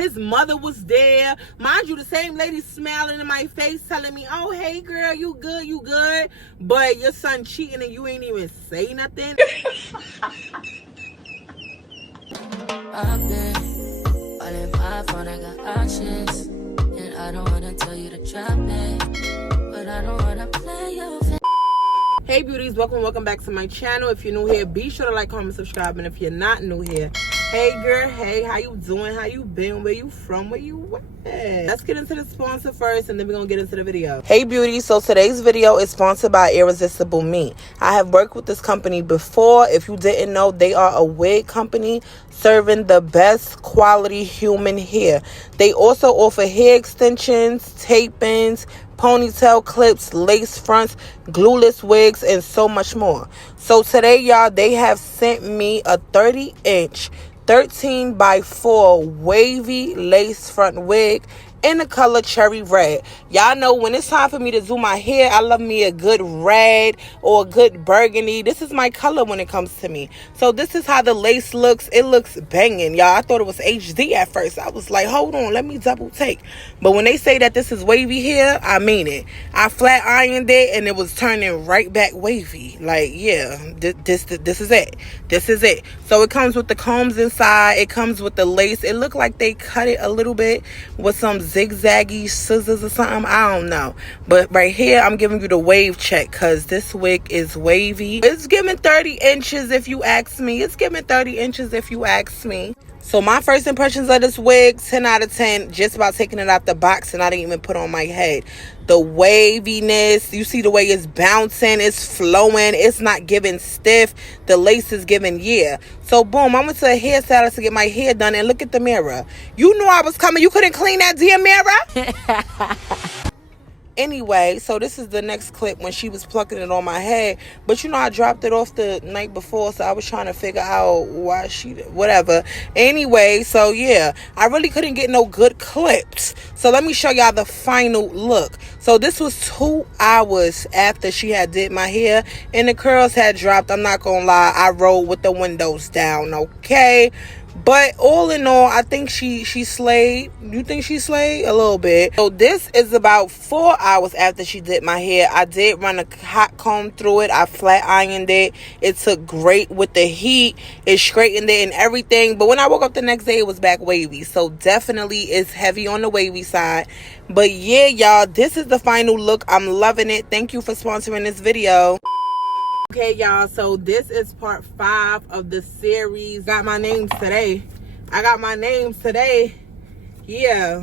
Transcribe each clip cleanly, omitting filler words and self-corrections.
His mother was there. Mind you, the same lady smiling in my face telling me, oh, hey, girl, you good, you good. But your son cheating and you ain't even say nothing. I've been all in my phone, I got options. And I don't want to tell you to drop it, but I don't want to play your face. Hey beauties, welcome back to my channel. If you're new here, be sure to like, comment, subscribe. And if you're not new here, hey girl, hey, how you doing? How you been? Where you from? Where you at? Let's get into the sponsor first and then we're gonna get into the video. Hey beauties, so today's video is sponsored by Irresistible Me. I have worked with this company before. If you didn't know, they are a wig company serving the best quality human hair. They also offer hair extensions, tape-ins, ponytail clips, lace fronts, glueless wigs, and so much more. So today, y'all, they have sent me a 30-inch 13 by 4 wavy lace front wig in the color cherry red. Y'all know when it's time for me to do my hair, I love me a good red or a good burgundy. This is my color when it comes to me. So this is how the lace looks. It looks banging, y'all. I thought it was HD at first. I was like, hold on, let me double take. But when they say that this is wavy hair, I mean it. I flat ironed it and it was turning right back wavy. Like, yeah, this is it. This is it. So it comes with the combs inside. It comes with the lace. It looked like they cut it a little bit with some zigzaggy scissors or something. I don't know. But right here, I'm giving you the wave check because this wig is wavy. It's giving 30 inches if you ask me. It's giving 30 inches if you ask me. So my first impressions of this wig, 10 out of 10, just about taking it out the box and I didn't even put on my head. The waviness, you see the way it's bouncing, it's flowing, it's not giving stiff. The lace is giving, yeah. So boom, I went to a hairstylist to get my hair done and look at the mirror. You knew I was coming, you couldn't clean that damn mirror? Anyway, so this is the next clip when she was plucking it on my head. But you know, I dropped it off the night before, so I was trying to figure out why she, whatever. Anyway, so yeah, I really couldn't get no good clips. So let me show y'all the final look. So this was 2 hours after she had did my hair and the curls had dropped. I'm not gonna lie, I rolled with the windows down, okay? But all in all, I think she slayed. You think she slayed? A little bit. So this is about 4 hours after she did my hair. I did run a hot comb through it. I flat ironed it. It took great with the heat. It straightened it and everything. But when I woke up the next day, it was back wavy. So definitely it's heavy on the wavy side. But yeah, y'all, this is the final look. I'm loving it. Thank you for sponsoring this video. Okay, y'all, so this is part 5 of the series. Got my names today. I got my names today. Yeah.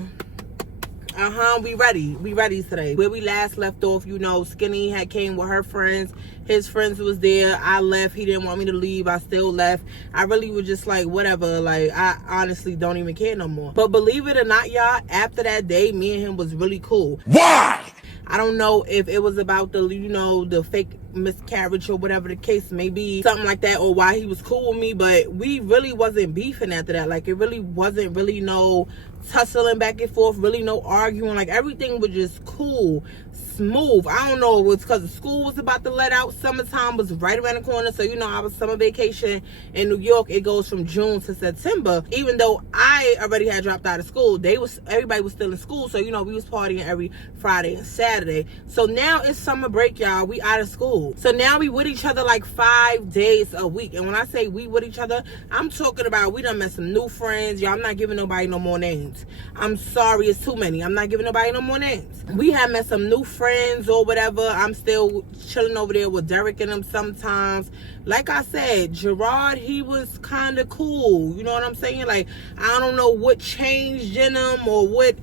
We ready. We ready today. Where we last left off, you know, Skinny had came with her friends. His friends was there. I left. He didn't want me to leave. I still left. I really was just like, whatever. Like, I honestly don't even care no more. But believe it or not, y'all, after that day, me and him was really cool. Why? I don't know if it was about the, you know, the fake miscarriage or whatever the case may be, something like that, or why he was cool with me, but we really wasn't beefing after that. Like, it really wasn't really no tussling back and forth, really no arguing. Like, everything was just cool, smooth. I don't know if it was because the school was about to let out. Summertime was right around the corner, so you know, I was summer vacation in New York. It goes from June to September. Even though I already had dropped out of school, everybody was still in school, so you know, we was partying every Friday and Saturday. So now it's summer break, y'all. We out of school, so now we with each other like 5 days a week. And when I say we with each other, I'm talking about we done met some new friends, y'all. I'm not giving nobody no more names. I'm sorry, it's too many. I'm not giving nobody no more names. We have met some new friends or whatever. I'm still chilling over there with Derek and them sometimes. Like I said, Gerard, he was kind of cool. You know what I'm saying? Like, I don't know what changed in him or what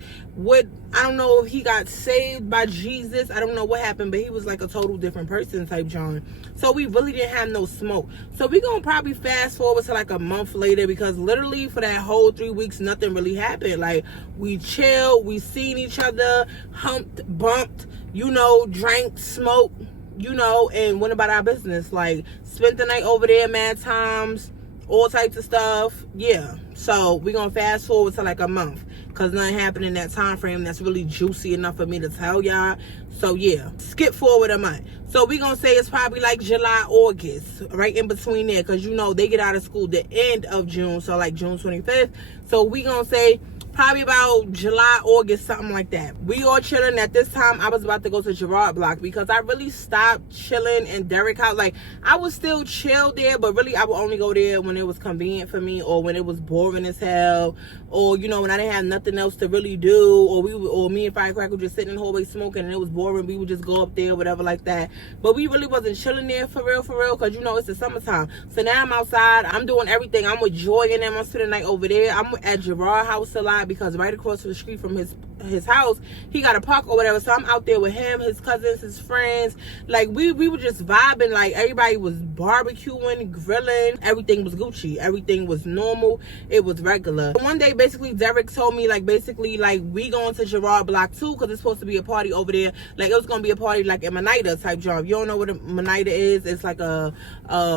I don't know if he got saved by Jesus. I don't know what happened, but he was like a total different person type John. So we really didn't have no smoke. So we gonna probably fast forward to like a month later, because literally for that whole 3 weeks, nothing really happened. Like, we chilled, we seen each other, humped, bumped, you know, drank, smoked, you know, and went about our business. Like, spent the night over there mad times, all types of stuff. Yeah. So we're gonna fast forward to like a month, because nothing happened in that time frame that's really juicy enough for me to tell y'all. So yeah, skip forward a month. So we're gonna say it's probably like July, August, right in between there, because you know they get out of school the end of June, so like June 25th. So we gonna say probably about July, August, something like that. We all chilling. At this time, I was about to go to Gerard Block because I really stopped chilling in Derrick House. Like, I would still chill there, but really I would only go there when it was convenient for me, or when it was boring as hell, or you know, when I didn't have nothing else to really do, or me and Firecracker just sitting in the hallway smoking and it was boring. We would just go up there, whatever like that. But we really wasn't chilling there for real, because you know it's the summertime. So now I'm outside. I'm doing everything. I'm with Joy and them. I'm spending the night over there. I'm at Gerard House a lot because right across the street from his house, he got a park or whatever. So I'm out there with him, his cousins, his friends. Like we were just vibing. Like everybody was barbecuing, grilling. Everything was Gucci. Everything was normal. It was regular. One day, basically, Derek told me like we going to Gerard Block too because it's supposed to be a party over there. Like it was gonna be a party like in Monaee type job. You don't know what a Monaee is? It's like a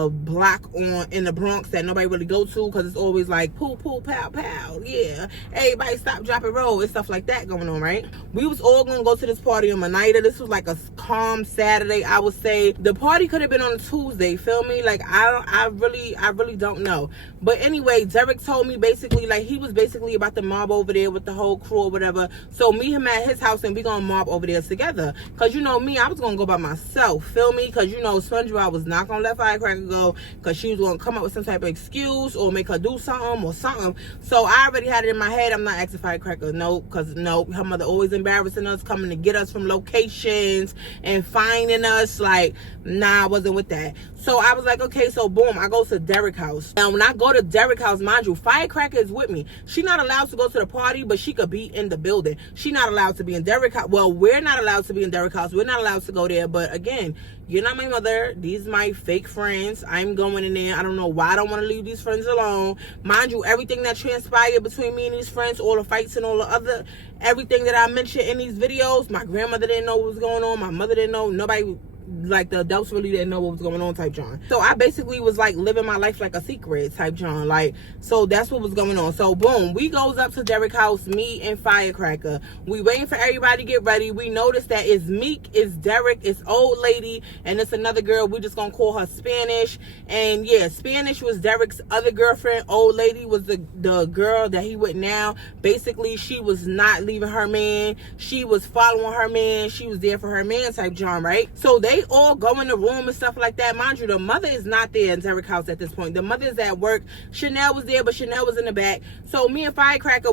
block in the Bronx that nobody really go to because it's always like poo poo pow pow. Yeah, everybody stop, drop, and roll and stuff like that going on, right? We was all gonna go to this party in Monaee. This was like a calm Saturday, I would say. The party could have been on a Tuesday, feel me? Like I really don't know. But anyway, Derek told me basically like he was basically about to mob over there with the whole crew or whatever. So meet him at his house and we gonna mob over there together. Cause you know me, I was gonna go by myself, feel me? Cause you know SpongeBob was not gonna let Firecracker go cause she was gonna come up with some type of excuse or make her do something or something. So I already had it in my head. I'm not asking Firecracker, no, cause no, her mother always embarrassing us, coming to get us from locations and finding us. Like, nah, I wasn't with that. So I was like, okay, so boom, I go to Derrick House. Now when I go to Derrick House, mind you, Firecracker is with me. She not allowed to go to the party, but she could be in the building. She not allowed to be in Derrick House. Well, we're not allowed to be in Derrick House. We're not allowed to go there. But again, you're not my mother. These are my fake friends. I'm going in there. I don't know why I don't want to leave these friends alone. Mind you, everything that transpired between me and these friends, all the fights and all the other, everything that I mentioned in these videos, my grandmother didn't know what was going on. My mother didn't know. Nobody, like the adults really didn't know what was going on type John. So I basically was like living my life like a secret type John. Like, so that's what was going on. So boom, we goes up to Derrick House, me and Firecracker. We waiting for everybody to get ready. We noticed that it's Meek, it's Derek, it's Old Lady, and it's another girl. We just gonna call her Spanish. And yeah, Spanish was Derek's other girlfriend. Old Lady was the girl that he with now. Basically, she was not leaving her man. She was following her man. She was there for her man type John, right? So they all go in the room and stuff like that. Mind you, the mother is not there in Derrick House at this point. The mother is at work. Chanel was there, but Chanel was in the back. So me and Firecracker,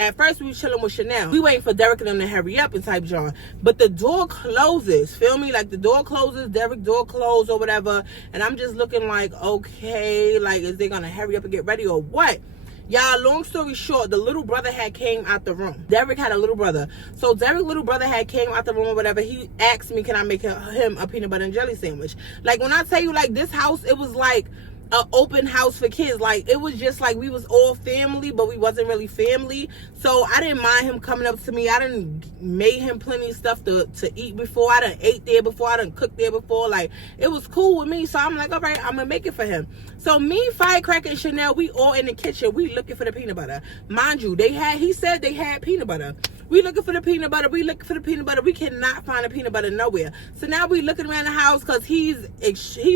at first we was chilling with Chanel. We waiting for Derek and them to hurry up and type John. But the door closes, feel me? Like the door closes, Derek door closed or whatever. And I'm just looking like, okay, like is they gonna hurry up and get ready or what? Y'all, long story short, the little brother had came out the room. Derek had a little brother. So Derek's little brother had came out the room or whatever. He asked me, can I make him a peanut butter and jelly sandwich? Like, when I tell you, like, this house, it was like an open house for kids. Like, it was just like we was all family, but we wasn't really family. So I didn't mind him coming up to me. I done made him plenty of stuff to eat before. I done ate there before. I done cooked there before. Like, it was cool with me. So I'm like, all right, I'm gonna make it for him. So me, Firecracker, and Chanel, we all in the kitchen. We looking for the peanut butter. Mind you, he said they had peanut butter. We looking for the peanut butter. We looking for the peanut butter. We cannot find the peanut butter nowhere. So now we looking around the house because he's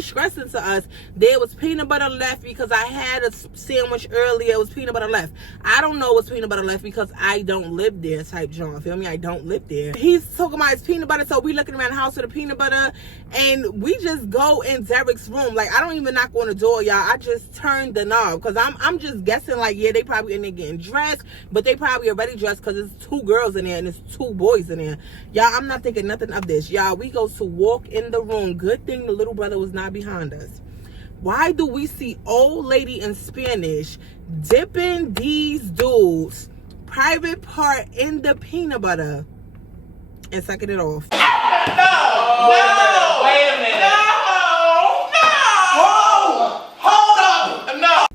stressing to us. There was peanut butter left because I had a sandwich earlier. It was peanut butter left. I don't know what's peanut butter left because I don't live there type John. Feel me? I don't live there. He's talking about his peanut butter. So we looking around the house for the peanut butter. And we just go in Derek's room. Like, I don't even knock on the door, y'all. I just turned the knob because I'm just guessing like, yeah, they probably in there getting dressed, but they probably already dressed because it's 2 girls in there and it's 2 boys in there. Y'all, I'm not thinking nothing of this. Y'all, we go to walk in the room. Good thing the little brother was not behind us. Why do we see Old Lady in Spanish dipping these dudes private part in the peanut butter and sucking it off? No! Wait a minute. No!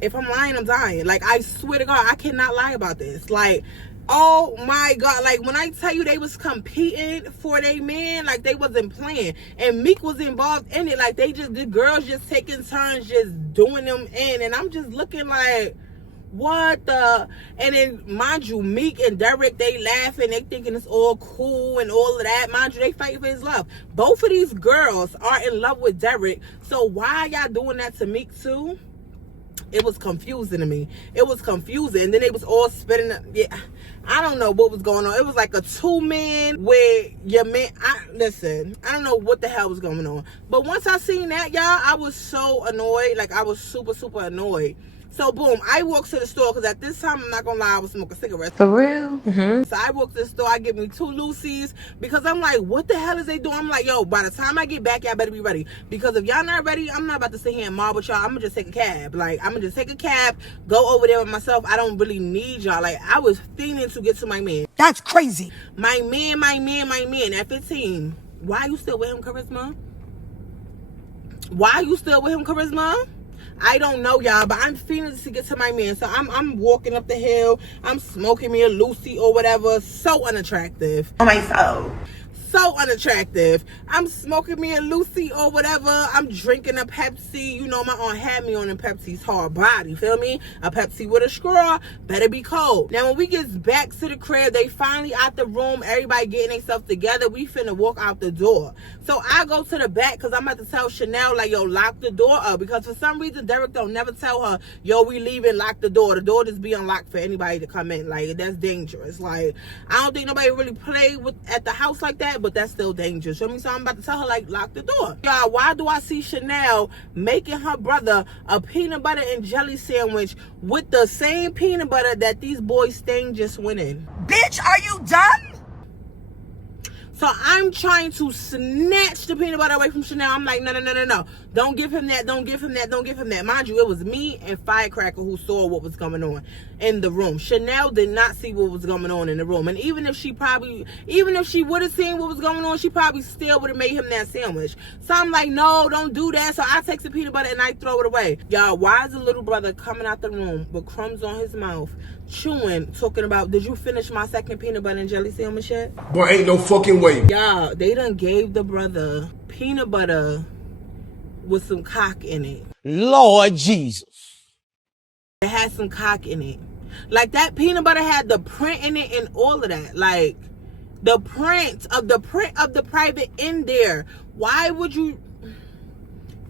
If I'm lying, I'm dying. Like, I swear to God, I cannot lie about this. Like, oh my God. Like, when I tell you they was competing for their man, like, they wasn't playing. And Meek was involved in it. Like, the girls just taking turns just doing them in. And I'm just looking like, what the? And then, mind you, Meek and Derek, they laughing. They thinking it's all cool and all of that. Mind you, they fighting for his love. Both of these girls are in love with Derek. So why y'all doing that to Meek too? it was confusing to me. It was confusing. And then they was all spinning. Yeah, I don't know what was going on. It was like a 2-man where your man, listen, I don't know what the hell was going on. But once I seen that, y'all, I was so annoyed. Like, I was super, super annoyed. So, boom, I walked to the store because at this time, I'm not going to lie, I was smoking cigarettes. For real? Mm-hmm. So I walked to the store, I get me 2 Lucy's because I'm like, what the hell is they doing? I'm like, yo, by the time I get back, y'all better be ready. Because if y'all not ready, I'm not about to sit here and mob with y'all. I'm going to just take a cab. Like, I'm going to just take a cab, go over there with myself. I don't really need y'all. Like, I was fiending to get to my man. That's crazy. My man at 15. Why you still with him, Charisma? Why you still with him, Charisma? I don't know, y'all, but I'm feeling to get to my man. So I'm walking up the hill. I'm smoking me a Lucy or whatever. So unattractive. On my soul. So unattractive. I'm smoking me a Lucy or whatever. I'm drinking a Pepsi. You know, my aunt had me on a Pepsi's hard body. Feel me? A Pepsi with a straw. Better be cold. Now, when we get back to the crib, they finally out the room. Everybody getting themselves together. We finna walk out the door. So I go to the back because I'm about to tell Chanel, like, yo, lock the door up. Because for some reason, Derek don't never tell her, yo, we leaving, lock the door. The door just be unlocked for anybody to come in. Like, that's dangerous. Like, I don't think nobody really play with at the house like that, but that's still dangerous. You know what I mean? So I'm about to tell her, like, lock the door. Y'all, why do I see Chanel making her brother a peanut butter and jelly sandwich with the same peanut butter that these boys staying just went in? Bitch, are you done? So I'm trying to snatch the peanut butter away from Chanel. I'm like, no. Don't give him that. Don't give him that. Don't give him that. Mind you, it was me and Firecracker who saw what was going on in the room. Chanel did not see what was going on in the room. And even if she would have seen what was going on, she probably still would have made him that sandwich. So I'm like, no, don't do that. So I take the peanut butter and I throw it away. Y'all, why is the little brother coming out the room with crumbs on his mouth, chewing, talking about, did you finish my second peanut butter and jelly sandwich yet? Boy, ain't no fucking way. Y'all, they done gave the brother peanut butter with some cock in it. Lord Jesus. It had some cock in it. Like, that peanut butter had the print in it and all of that. Like, the print of the private in there. Why would you?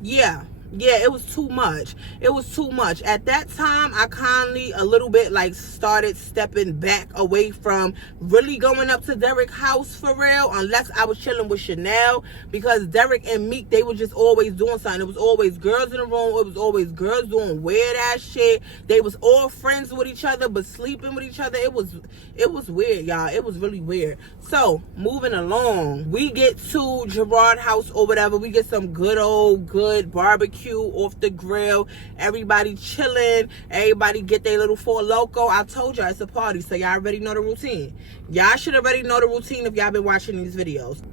Yeah, it was too much. It was too much. At that time, I kindly a little bit like started stepping back away from really going up to Derek's house for real, unless I was chilling with Chanel, because Derek and Meek, they were just always doing something. It was always girls in the room. It was always girls doing weird ass shit. They was all friends with each other but sleeping with each other. It was weird, y'all. It was really weird. So moving along, we get to Gerard's house or whatever. We get some good barbecue off the grill. Everybody chilling. Everybody get their little Four Loko. I told y'all it's a party, so y'all already know the routine. Y'all should already know the routine if y'all been watching these videos.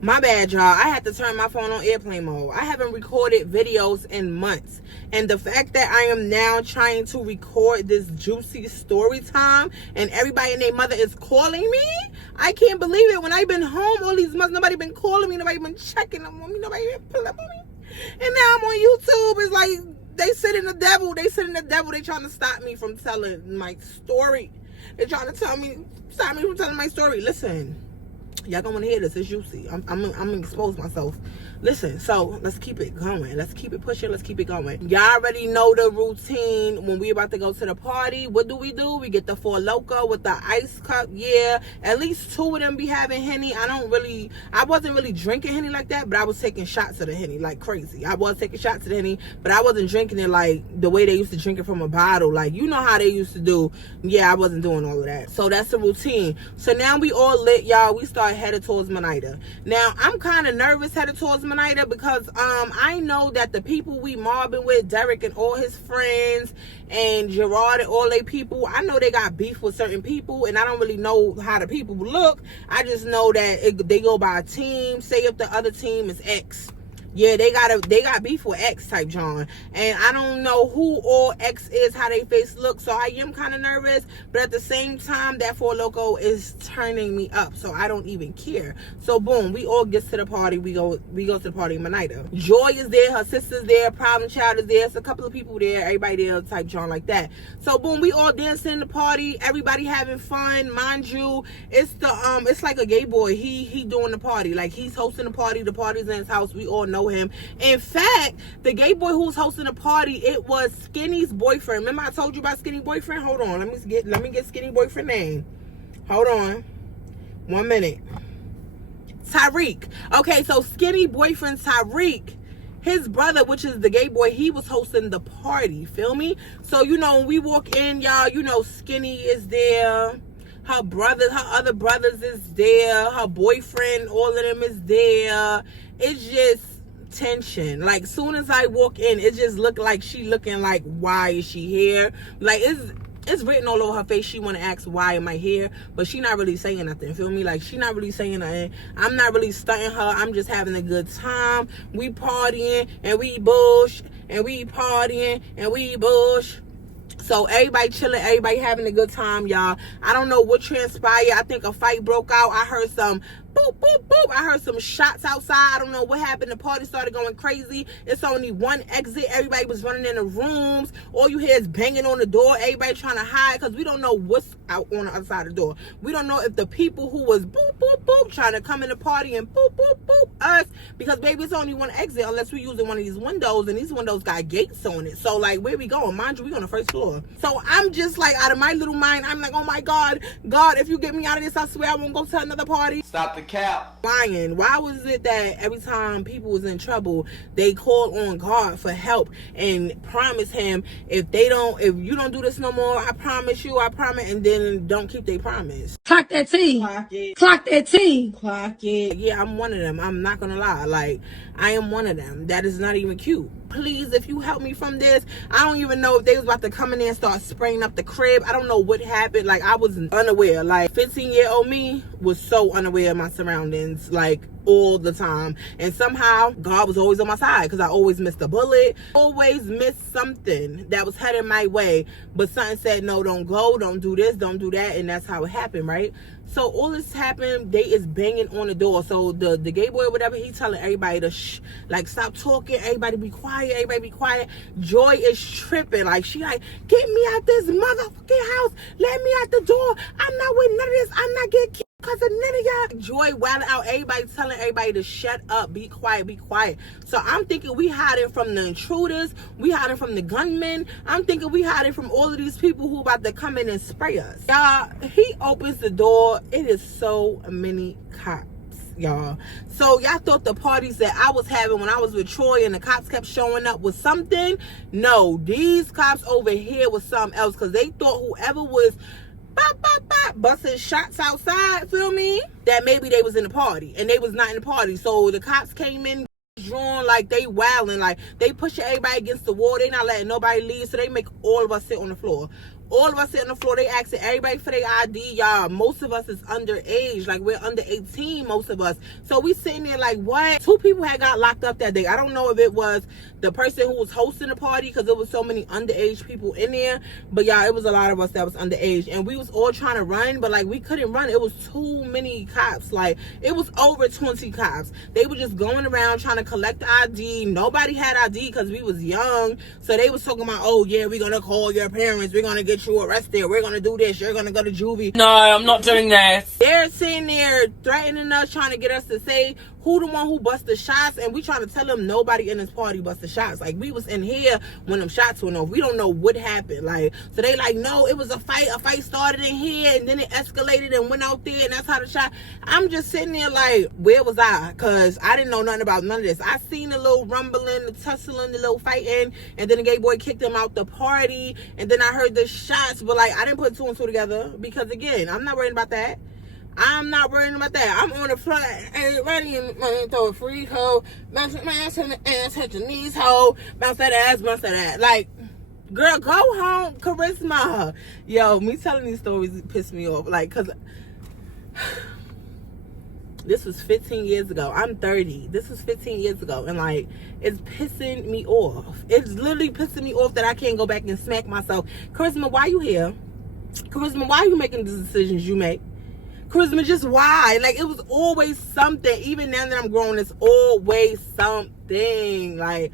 My bad, y'all. I had to turn my phone on airplane mode. I haven't recorded videos in months. And the fact that I am now trying to record this juicy story time and everybody and their mother is calling me, I can't believe it. When I've been home all these months, nobody been calling me, nobody been checking on me, nobody been pulling up on me. And now I'm on YouTube. It's like they sit in the devil. They trying to stop me from telling my story. They're trying to stop me from telling my story. Listen, y'all gonna want to hear this. It's juicy. I'm gonna expose myself. Listen, so let's keep it going. Let's keep it pushing. Let's keep it going. Y'all already know the routine. When we about to go to the party, what do? We get the Four Loko with the ice cup. Yeah, at least 2 of them be having Henny. I wasn't really drinking Henny like that, but I was taking shots of the Henny like crazy. I was taking shots of the Henny, but I wasn't drinking it like the way they used to drink it from a bottle. Like, you know how they used to do. Yeah, I wasn't doing all of that. So that's the routine. So now we all lit, y'all. We start headed towards Monaee. Now, I'm kind of nervous headed towards Monaee because I know that the people we mobbing with, Derek and all his friends and Gerard and all they people, I know they got beef with certain people, and I don't really know how the people look. I just know that they go by a team. Say if the other team is X. Yeah, they got beef with X type John. And I don't know who all X is, how they face look. So I am kind of nervous. But at the same time, that Four Loko is turning me up. So I don't even care. So boom, we all get to the party. We go to the party in Monaee. Joy is there, her sister's there, Problem Child is there. It's a couple of people there, everybody there type John like that. So boom, we all dancing in the party, everybody having fun. Mind you, it's like a gay boy. He doing the party. Like, he's hosting the party. The party's in his house. We all know know him. In fact, the gay boy who was hosting the party, it was Skinny's boyfriend. Remember I told you about Skinny boyfriend? Hold on, let me get Skinny boyfriend name. Hold on, 1 minute. Tyreek. Okay, so Skinny boyfriend Tyreek, his brother, which is the gay boy, he was hosting the party. Feel me? So you know, when we walk in, y'all, you know, Skinny is there. Her other brothers is there. Her boyfriend, all of them is there. It's just tension. Like, soon as I walk in, it just looked like she looking like, why is she here? Like, it's written all over her face. She want to ask, why am I here? But she not really saying nothing. Feel me? Like, she not really saying nothing. I'm not really stunting her. I'm just having a good time. We partying and we bush and we partying and we bush. So everybody chilling, everybody having a good time, y'all. I don't know what transpired. I think a fight broke out. I heard some boop, boop, boop. I heard some shots outside. I don't know what happened. The party started going crazy. It's only one exit. Everybody was running in the rooms. All you hear is banging on the door. Everybody trying to hide because we don't know what's out on the other side of the door. We don't know if the people who was boop, boop, boop trying to come in the party and boop, boop, boop us, because baby, it's only one exit unless we using one of these windows, and these windows got gates on it. So like, where we going? Mind you, we on the first floor. So I'm just like, out of my little mind, I'm like, oh my God, if you get me out of this, I swear I won't go to another party. Stop the cap. Lying. Why was it that every time people was in trouble, they called on God for help and promised him, if you don't do this no more, I promise, and then don't keep their promise. Clock that T. Clock it. Clock that T. Clock it. Yeah, I'm one of them. I'm not gonna lie. Like, I am one of them. That is not even cute. Please, if you help me from this, I don't even know if they was about to come in there and start spraying up the crib. I don't know what happened. Like, I was unaware. Like, 15-year-old me was so unaware of my surroundings, like, all the time. And somehow God was always on my side, because I always missed a bullet, always missed something that was headed my way, but something said, no, don't go, don't do this, don't do that, and that's how it happened, right? So all this happened, they is banging on the door. So the gay boy or whatever, he telling everybody to like, stop talking, everybody be quiet, Joy is tripping. Like, she like, get me out this motherfucking house, let me out the door, I'm not with none of this, I'm not getting killed because of none of y'all. Joy wilding out, everybody telling everybody to shut up, be quiet. So I'm thinking we hiding from the intruders, we hiding from the gunmen, I'm thinking we hiding from all of these people who about to come in and spray us. Y'all, he opens the door, it is so many cops, y'all. So y'all thought the parties that I was having when I was with Troy and the cops kept showing up was something? No, these cops over here was something else, because they thought whoever was busting shots outside, feel me, that maybe they was in the party, and they was not in the party. So the cops came in drawn, like, they wilding, like, they pushing everybody against the wall, they not letting nobody leave, so they make all of us sit on the floor. They asking everybody for their ID, y'all. Most of us is underage. Like, we're under 18, most of us. So we sitting there like, what? 2 people had got locked up that day. I don't know if it was the person who was hosting the party, because there was so many underage people in there. But y'all, it was a lot of us that was underage. And we was all trying to run, but like, we couldn't run. It was too many cops. Like, it was over 20 cops. They were just going around trying to collect ID. Nobody had ID because we was young. So they was talking about, oh yeah, we're going to call your parents. We're going to get you arrested, we're gonna do this, you're gonna go to juvie. No, I'm not doing this. They're sitting there threatening us, trying to get us to say who the one who bust the shots, and we trying to tell them nobody in this party bust the shots. Like, we was in here when them shots went off. We don't know what happened. Like, so they like, no, it was a fight started in here, and then it escalated and went out there, and that's how the shot. I'm just sitting there like, where was I? Because I didn't know nothing about none of this. I seen the little rumbling, the tussling, the little fighting, and then the gay boy kicked him out the party, and then I heard the shots, but like, I didn't put 2 and 2 together, because again, I'm not worried about that. I'm on the front, ready, and throw a free hoe, bounce my ass on the ass, touch your knees, hoe, bounce that ass. Like, girl, go home, Charisma. Yo, me telling these stories piss me off. Like, cause this was 15 years ago. I'm 30. This was 15 years ago, and like, it's pissing me off. It's literally pissing me off that I can't go back and smack myself. Charisma, why you here? Charisma, why are you making the decisions you make? Charisma, just why? Like, it was always something. Even now that I'm grown, it's always something. Like,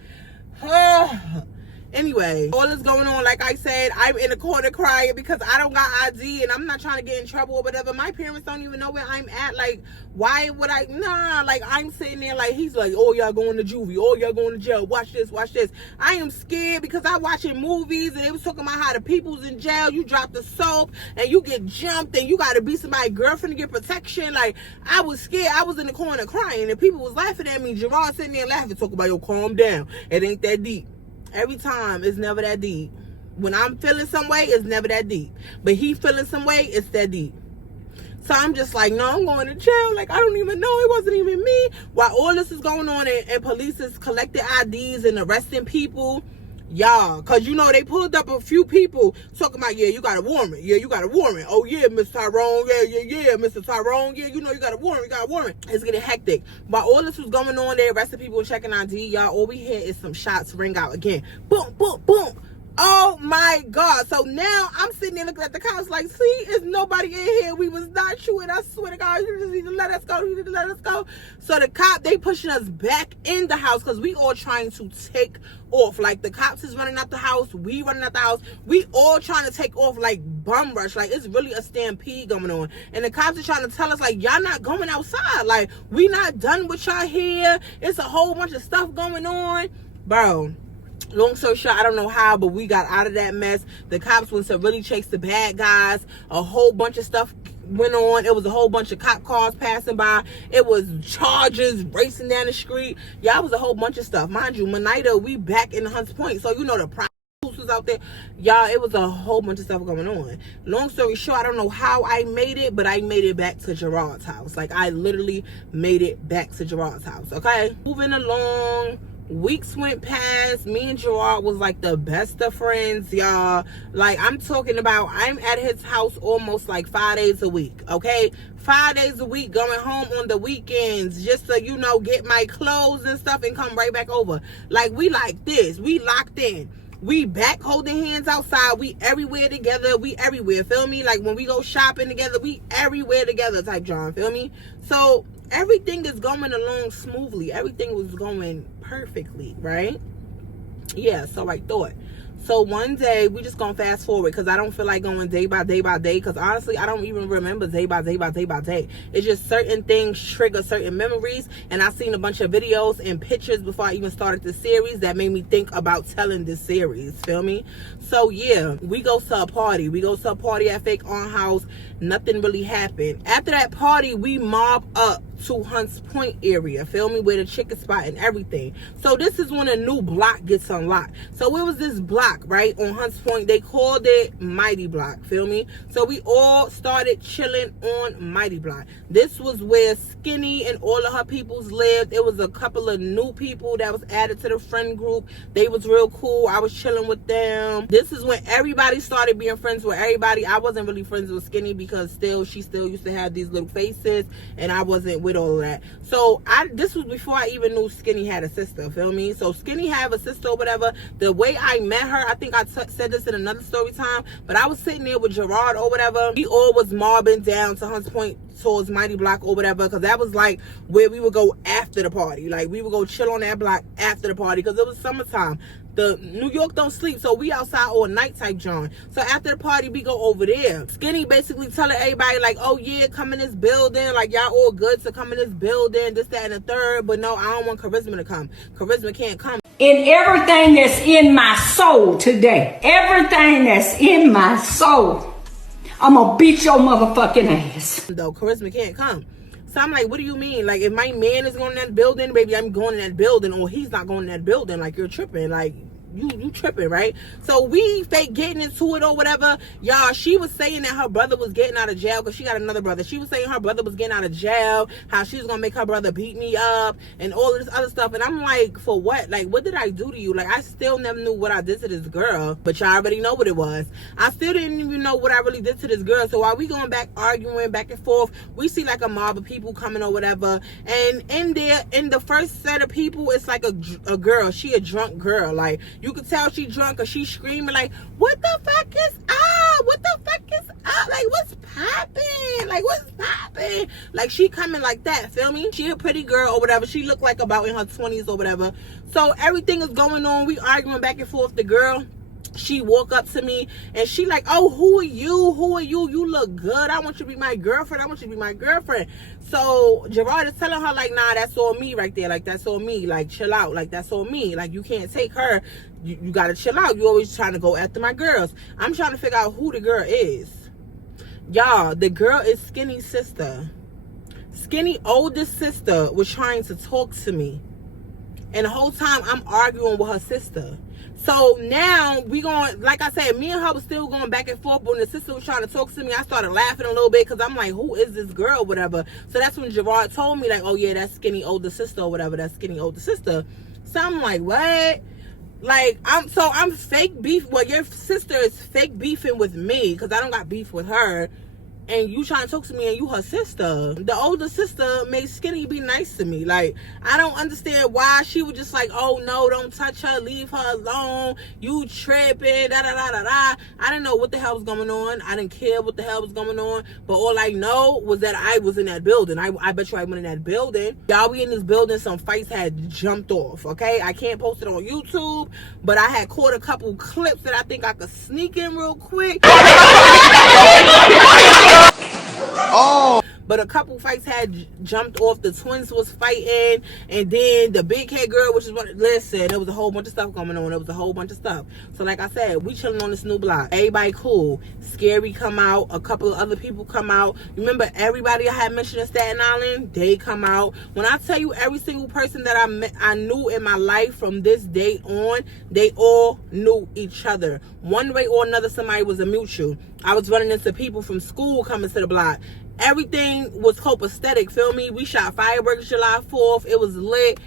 Anyway, all this going on, like I said, I'm in the corner crying because I don't got ID and I'm not trying to get in trouble or whatever. My parents don't even know where I'm at. Like, why would I? Nah, like, I'm sitting there like, he's like, oh, y'all going to juvie. Oh, y'all going to jail. Watch this, watch this. I am scared because I'm watching movies and they was talking about how the people's in jail. You drop the soap and you get jumped and you got to be somebody's girlfriend to get protection. Like, I was scared. I was in the corner crying and people was laughing at me. Gerard sitting there laughing, talking about, yo, calm down. It ain't that deep. Every time, it's never that deep. When I'm feeling some way, it's never that deep. But he feeling some way, it's that deep. So I'm just like, no, I'm going to jail. Like, I don't even know. It wasn't even me. While all this is going on and police is collecting IDs and arresting people, y'all, because, you know, they pulled up a few people talking about, yeah, you got a warrant. Yeah, you got a warrant. Oh, yeah, Mr. Tyrone. Yeah, Mr. Tyrone. Yeah, you know, you got a warrant. You got a warrant. It's getting hectic. While all this was going on, they arrested people checking ID. Y'all, all we hear is some shots ring out again. Boom, boom, boom. Oh my God. So now I'm sitting there looking at the cops like, see, there's nobody in here. We was not shooting. I swear to God, you just need to let us go. You need to let us go. So the cop, they pushing us back in the house because we all trying to take off. Like, the cops is running out the house. We running out the house. We all trying to take off like bum rush. Like, it's really a stampede going on. And the cops are trying to tell us, like, y'all not going outside. Like, we not done with y'all here. It's a whole bunch of stuff going on. Bro. Long story short, I don't know how, but we got out of that mess. The cops went to really chase the bad guys. A whole bunch of stuff went on. It was a whole bunch of cop cars passing by. It was chargers racing down the street. Yeah, it was a whole bunch of stuff. Mind you, Monaee, we back in Hunts Point. So, you know, the prostitutes was out there. Y'all, it was a whole bunch of stuff going on. Long story short, I don't know how I made it, but I made it back to Gerard's house. Like, I literally made it back to Gerard's house, okay? Moving along. Weeks went past. Me and Gerard was like the best of friends, y'all. Like, I'm talking about, I'm at his house almost like 5 days a week, okay? 5 days a week, going home on the weekends just to, you know, get my clothes and stuff and come right back over. Like, we like this. We locked in. We back holding hands outside. We everywhere together. We everywhere, feel me? Like, when we go shopping together, we everywhere together type John, feel me? So everything is going along smoothly. Everything was going perfectly, right? Yeah, so I thought. So one day, we just gonna fast forward because I don't feel like going day by day by day, because honestly, I don't even remember day by day by day by day. It's just certain things trigger certain memories, and I seen a bunch of videos and pictures before I even started the series that made me think about telling this series, feel me? So yeah, we go to a party. We go to a party at Fake On House. Nothing really happened. After that party, we mob up to Hunts Point area, feel me, where the chicken spot and everything. So this is when a new block gets unlocked. So it was this block, right, on Hunts Point. They called it Mighty Block, feel me? So we all started chilling on Mighty Block. This was where Skinny and all of her peoples lived. It was a couple of new people that was added to the friend group. They was real cool. I was chilling with them. This is when everybody started being friends with everybody. I wasn't really friends with Skinny because she still used to have these little faces, and I wasn't with all of that. So this was before I even knew Skinny had a sister, feel me? So Skinny had a sister or whatever. The way I met her, I think I said this in another story time, but I was sitting there with Gerard or whatever. We all was mobbing down to Hunts Point towards Mighty Block or whatever, because that was like where we would go after the party. Like, we would go chill on that block after the party because it was summertime. The New York don't sleep, so we outside all night type John. So after the party, we go over there. Skinny basically telling everybody like, oh yeah, come in this building, like y'all all good to come in this building, this, that, and the third. But no, I don't want Charisma to come. Charisma can't come. In everything that's in my soul today, everything that's in my soul, I'm gonna beat your motherfucking ass. Though Charisma can't come. So I'm like, what do you mean? Like, if my man is going in that building, baby, I'm going in that building, or he's not going in that building. Like, you're tripping. Like, you tripping, right? So we fake getting into it or whatever. Y'all, she was saying that her brother was getting out of jail because she got another brother. She was saying her brother was getting out of jail, how she was gonna make her brother beat me up and all of this other stuff. And I'm like, for what? Like, what did I do to you? Like, I still never knew what I did to this girl, but y'all already know what it was. I still didn't even know what I really did to this girl. So while we going back arguing back and forth, we see like a mob of people coming or whatever, and in there, in the first set of people, it's like a girl. She a drunk girl. Like, you could tell she drunk, or she screaming like, what the fuck is up? What the fuck is up? Like, what's popping? Like, what's popping? saying? Like, she coming like that, feel me? She a pretty girl or whatever. She look like about in her 20s or whatever. So everything is going on. We arguing back and forth. The girl, she walk up to me and she like, oh, who are you? Who are you? You look good. I want you to be my girlfriend. I want you to be my girlfriend. So Gerard is telling her like, nah, that's all me right there. Like, that's all me. Like, chill out. Like, that's all me. Like, you can't take her. You gotta chill out. You always trying to go after my girls. I'm trying to figure out who the girl is. Y'all, the girl is Skinny's sister. Skinny oldest sister was trying to talk to me. And the whole time I'm arguing with her sister. So now we going, like I said, me and her was still going back and forth. But when the sister was trying to talk to me, I started laughing a little bit because I'm like, who is this girl, whatever. So that's when Gerard told me like, oh yeah, that's Skinny older sister or whatever. That's Skinny older sister. So I'm like, what? Like, I'm fake beef. Well, your sister is fake beefing with me because I don't got beef with her. And you trying to talk to me and you her sister. The older sister made Skinny be nice to me. Like, I don't understand why she was just like, oh no, don't touch her, leave her alone, you tripping, da da da da da. I didn't know what the hell was going on. I didn't care what the hell was going on. But all I know was that I was in that building. I bet you I went in that building. Y'all, we in this building, some fights had jumped off, okay? I can't post it on YouTube, but I had caught a couple clips that I think I could sneak in real quick. Oh, but a couple fights had jumped off. The twins was fighting, and then the big head girl, which is what, listen, there was a whole bunch of stuff going on. There was a whole bunch of stuff. So like I said, we chilling on this new block. Everybody cool. Scary come out. A couple of other people come out. Remember everybody I had mentioned in Staten Island? They come out. When I tell you every single person that I knew in my life from this day on, they all knew each other. One way or another, somebody was a mutual. I was running into people from school coming to the block. Everything was copacetic, feel me? We shot fireworks July 4th. It was lit.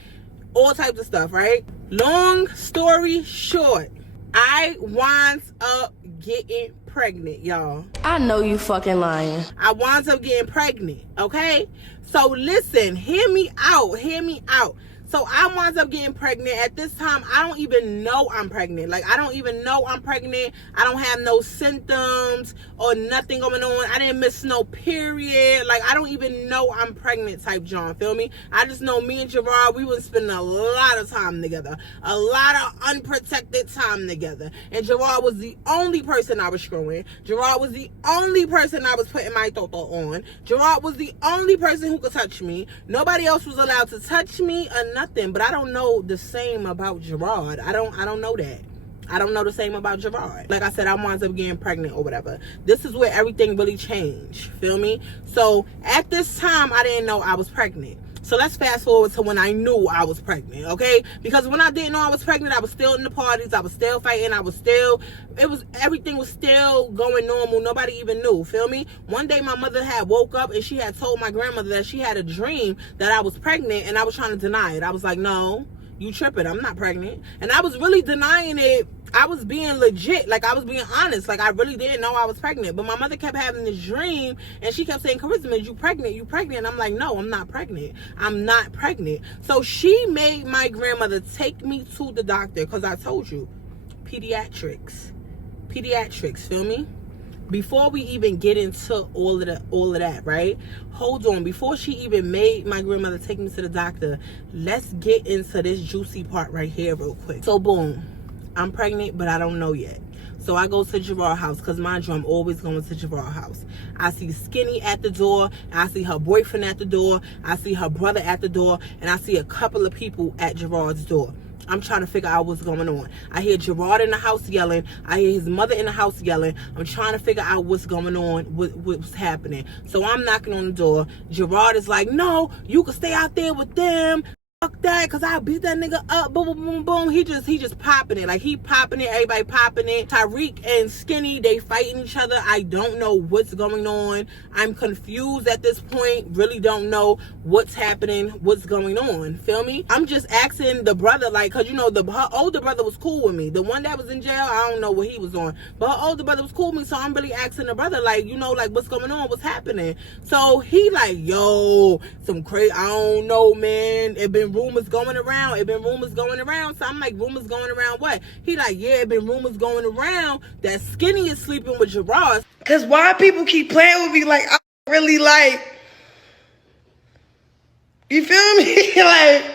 All types of stuff, right? Long story short, I winds up getting pregnant, y'all. I know you fucking lying. I winds up getting pregnant, okay? So listen, hear me out. Hear me out. So I winds up getting pregnant. At this time, I don't even know I'm pregnant. Like, I don't even know I'm pregnant. I don't have no symptoms or nothing going on. I didn't miss no period. Like, I don't even know I'm pregnant type John, feel me? I just know me and Gerard, we was spending a lot of time together. A lot of unprotected time together. And Gerard was the only person I was screwing. Gerard was the only person I was putting my toto on. Gerard was the only person who could touch me. Nobody else was allowed to touch me or nothing. But I don't know the same about Gerard. I don't know that. I don't know the same about Gerard. Like I said, I wound up getting pregnant or whatever. This is where everything really changed. Feel me? So at this time, I didn't know I was pregnant. So let's fast forward to when I knew I was pregnant, okay? Because when I didn't know I was pregnant, I was still in the parties. I was still fighting. Everything was still going normal. Nobody even knew, feel me? One day my mother had woke up and she had told my grandmother that she had a dream that I was pregnant, and I was trying to deny it. I was like, no, you tripping. I'm not pregnant. And I was really denying it. I was being legit. Like, I was being honest. Like, I really didn't know I was pregnant. But my mother kept having this dream, and she kept saying, Charisma, you pregnant? You pregnant? And I'm like, no, I'm not pregnant. I'm not pregnant. So she made my grandmother take me to the doctor, because I told you, pediatrics, feel me? Before we even get into all of that, right? Hold on. Before she even made my grandmother take me to the doctor, let's get into this juicy part right here real quick. So, boom. I'm pregnant, but I don't know yet. So I go to Gerard's house, because mind you, I'm always going to Gerard's house. I see Skinny at the door. I see her boyfriend at the door. I see her brother at the door. And I see a couple of people at Gerard's door. I'm trying to figure out what's going on. I hear Gerard in the house yelling. I hear his mother in the house yelling. I'm trying to figure out what's going on, what's happening. So I'm knocking on the door. Gerard is like, no, you can stay out there with them. Fuck that, because I beat that nigga up. Boom, boom, boom, boom. He just popping it. Like, he popping it. Everybody popping it. Tariq and Skinny, they fighting each other. I don't know what's going on. I'm confused at this point. Really don't know what's happening, what's going on. Feel me? I'm just asking the brother, like, because, you know, her older brother was cool with me. The one that was in jail, I don't know what he was on. But her older brother was cool with me, so I'm really asking the brother, like, you know, like, what's going on? What's happening? So he like, yo, some crazy, I don't know, man. It been rumors going around. So I'm like, rumors going around what? He like, yeah, it been rumors going around that Skinny is sleeping with Gerard. Cause why people keep playing with me like I really like You feel me? Like,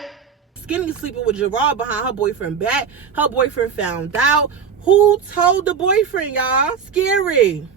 Skinny sleeping with Gerard behind her boyfriend back. Her boyfriend found out. Who told the boyfriend, y'all? Scary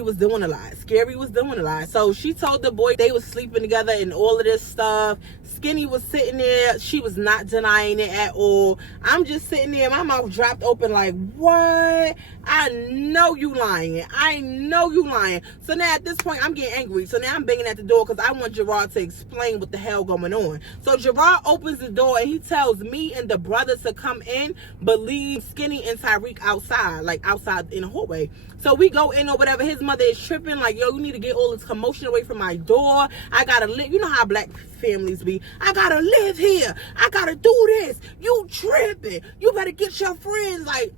was doing a lot. Scary was doing a lot. So she told the boy they was sleeping together and all of this stuff. Skinny was sitting there. She was not denying it at all. I'm just sitting there, my mouth dropped open like, what? I know you lying. I know you lying. So now at this point, I'm getting angry. So now I'm banging at the door because I want Gerard to explain what the hell going on. So Gerard opens the door and he tells me and the brother to come in, but leave Skinny and Tyreek outside, like outside in the hallway. So we go in or whatever. His mother is tripping like, yo, you need to get all this commotion away from my door. I gotta live. You know how black families be. I gotta live here. I gotta do this. You tripping. You better get your friends. Like,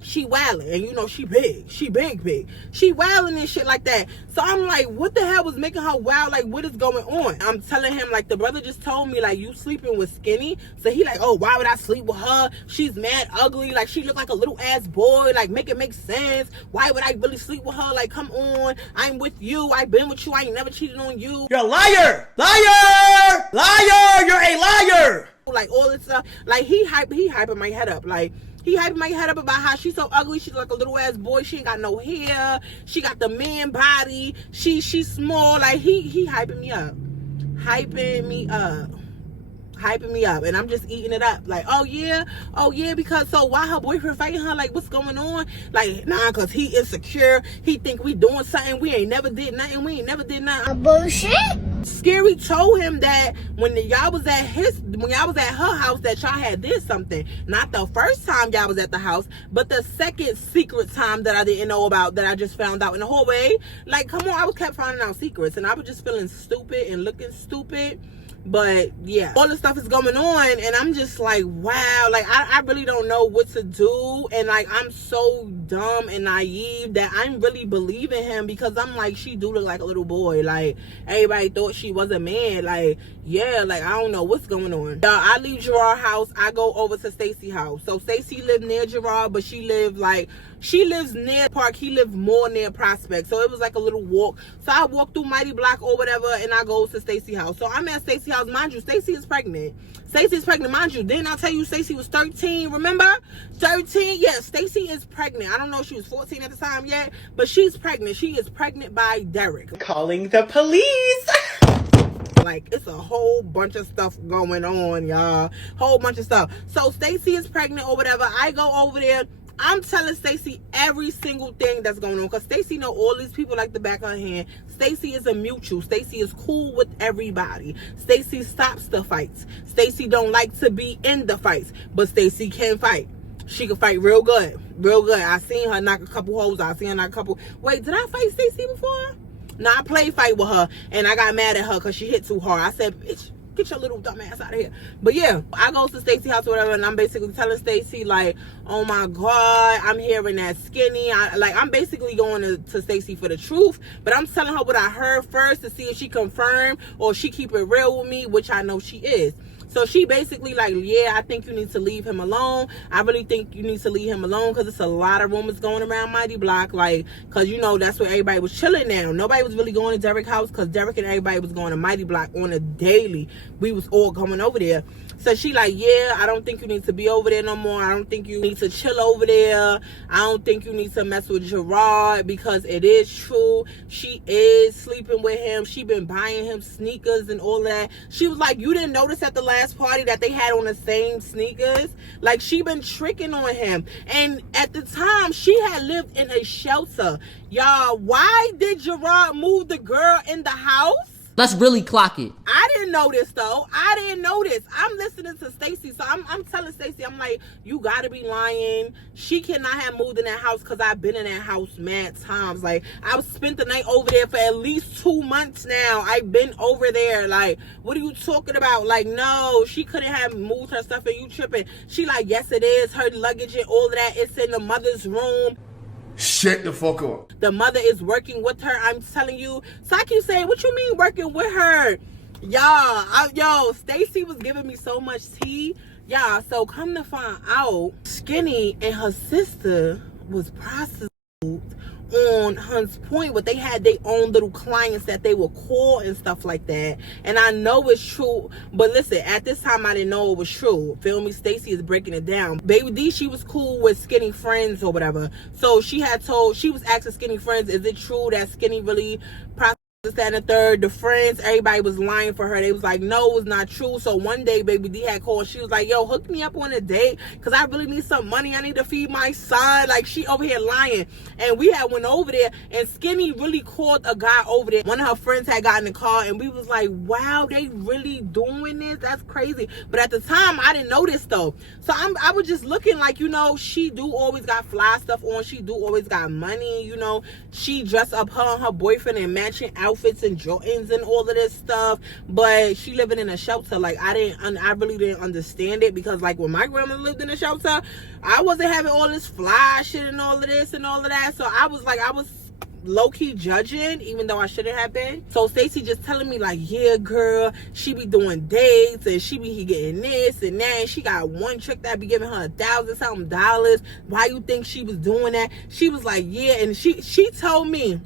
she wilding, and you know she big. She big. She wilding and shit like that. So I'm like, what the hell was making her wild? Like, what is going on? I'm telling him, like, the brother just told me, like, you sleeping with Skinny. So he like, oh, why would I sleep with her? She's mad ugly. Like, she look like a little ass boy. Like, make it make sense. Why would I really sleep with her? Like, come on. I'm with you. I've been with you. I ain't never cheated on you. you're a liar! Liar! Liar! You're a liar! Like, all this stuff. Like, he hyping my head up. Like, he hyping my head up about how she's so ugly. She's like a little ass boy. She ain't got no hair. She got the man body. She's small. Like, he hyping me up. Hyping me up. And I'm just eating it up. Like, oh yeah, because so why her boyfriend fighting her? Like, what's going on? Like, nah, cause he insecure. He think we doing something. We ain't never did nothing. We ain't never did nothing. Bullshit. Scary told him that when y'all was at her house that y'all had did something. Not the first time y'all was at the house, but the second secret time that I didn't know about, that I just found out in the hallway. Like, come on, I was kept finding out secrets and I was just feeling stupid and looking stupid. But yeah, all this stuff is going on and I'm just like, wow, like I really don't know what to do. And like, I'm so dumb and naive that I'm really believing him, because I'm like, she do look like a little boy. Like, everybody thought she was a man. Like, yeah, like I don't know what's going on. I leave Gerard's house, I go over to Stacy's house. So Stacy lived near Gerard, but she lives near Park. He lived more near Prospect. So it was like a little walk. So I walk through Mighty Block or whatever and I go to Stacy's house. So I'm at Stacy's house. Mind you, Stacy is pregnant. Stacey's pregnant. Mind you, didn't I tell you Stacy was 13? Remember? 13? Yeah, Stacy is pregnant. I don't know if she was 14 at the time yet, but she's pregnant. She is pregnant by Derek. Calling the police. Like, it's a whole bunch of stuff going on, y'all. Whole bunch of stuff. So Stacy is pregnant or whatever. I go over there. I'm telling Stacy every single thing that's going on, because Stacy know all these people like the back of her hand. Stacy is a mutual. Stacy is cool with everybody. Stacy stops the fights. Stacy don't like to be in the fights, but Stacy can fight. She can fight real good. Real good. I seen her knock a couple hoes. I seen her knock a couple. Wait, did I fight Stacy before? No, I played fight with her and I got mad at her because she hit too hard. I said, bitch, get your little dumb ass out of here. But yeah, I go to Stacy's house or whatever, and I'm basically telling Stacy, like, oh my God, I'm hearing that Skinny. I'm basically going to Stacy for the truth, but I'm telling her what I heard first to see if she confirmed or she keep it real with me, which I know she is. So she basically like, yeah, I think you need to leave him alone. I really think you need to leave him alone, because it's a lot of rumors going around Mighty Block. Like, because, you know, that's where everybody was chilling now. Nobody was really going to Derek's house, because Derek and everybody was going to Mighty Block on a daily. We was all coming over there. So she like, yeah, I don't think you need to be over there no more. I don't think you need to chill over there. I don't think you need to mess with Gerard, because it is true. She is sleeping with him. She been buying him sneakers and all that. She was like, you didn't notice at the last party that they had on the same sneakers? Like, she been tricking on him. And at the time, she had lived in a shelter. Y'all, why did Gerard move the girl in the house? Let's really clock it. I didn't know this though. I didn't know this. I'm listening to Stacy, so I'm telling Stacy, I'm like, you gotta be lying. She cannot have moved in that house, because I've been in that house mad times. Like, I've spent the night over there for at least 2 months now. I've been over there. Like, what are you talking about? Like, no, she couldn't have moved her stuff and you tripping. She like, yes it is. Her luggage and all of that, it's in the mother's room. Shut the fuck up. The mother is working with her, I'm telling you. So I keep saying, what you mean working with her? Y'all, Stacy was giving me so much tea. Y'all, so come to find out, Skinny and her sister was prostitutes. on Hunts Point, but they had their own little clients that they would call and stuff like that. And I know it's true, but listen, at this time I didn't know it was true. Feel me? Stacey is breaking it down. Baby D, she was cool with Skinny friends or whatever, so she was asking Skinny friends, is it true that Skinny really this, that, and the third? The friends, everybody was lying for her. They was like, no, it's not true. So one day, Baby D had called. She was like, yo, hook me up on a date, because I really need some money. I need to feed my son. Like, she over here lying. And we had went over there, and Skinny really called a guy over there. One of her friends had gotten in the car, and we was like, wow, they really doing this? That's crazy. But at the time, I didn't know this, though. So I was just looking like, you know, she do always got fly stuff on. She do always got money, you know. She dressed up her and her boyfriend in matching outfits and Jordans and all of this stuff, but she living in a shelter. Like, I really didn't understand it, because like when my grandma lived in a shelter, I wasn't having all this fly shit and all of this and all of that. So I was low-key judging, even though I shouldn't have been. So Stacey just telling me like, yeah, girl, she be doing dates and she be getting this and that, and she got one chick that be giving her $1,000-something. Why you think she was doing that? She was like, yeah. And she told me,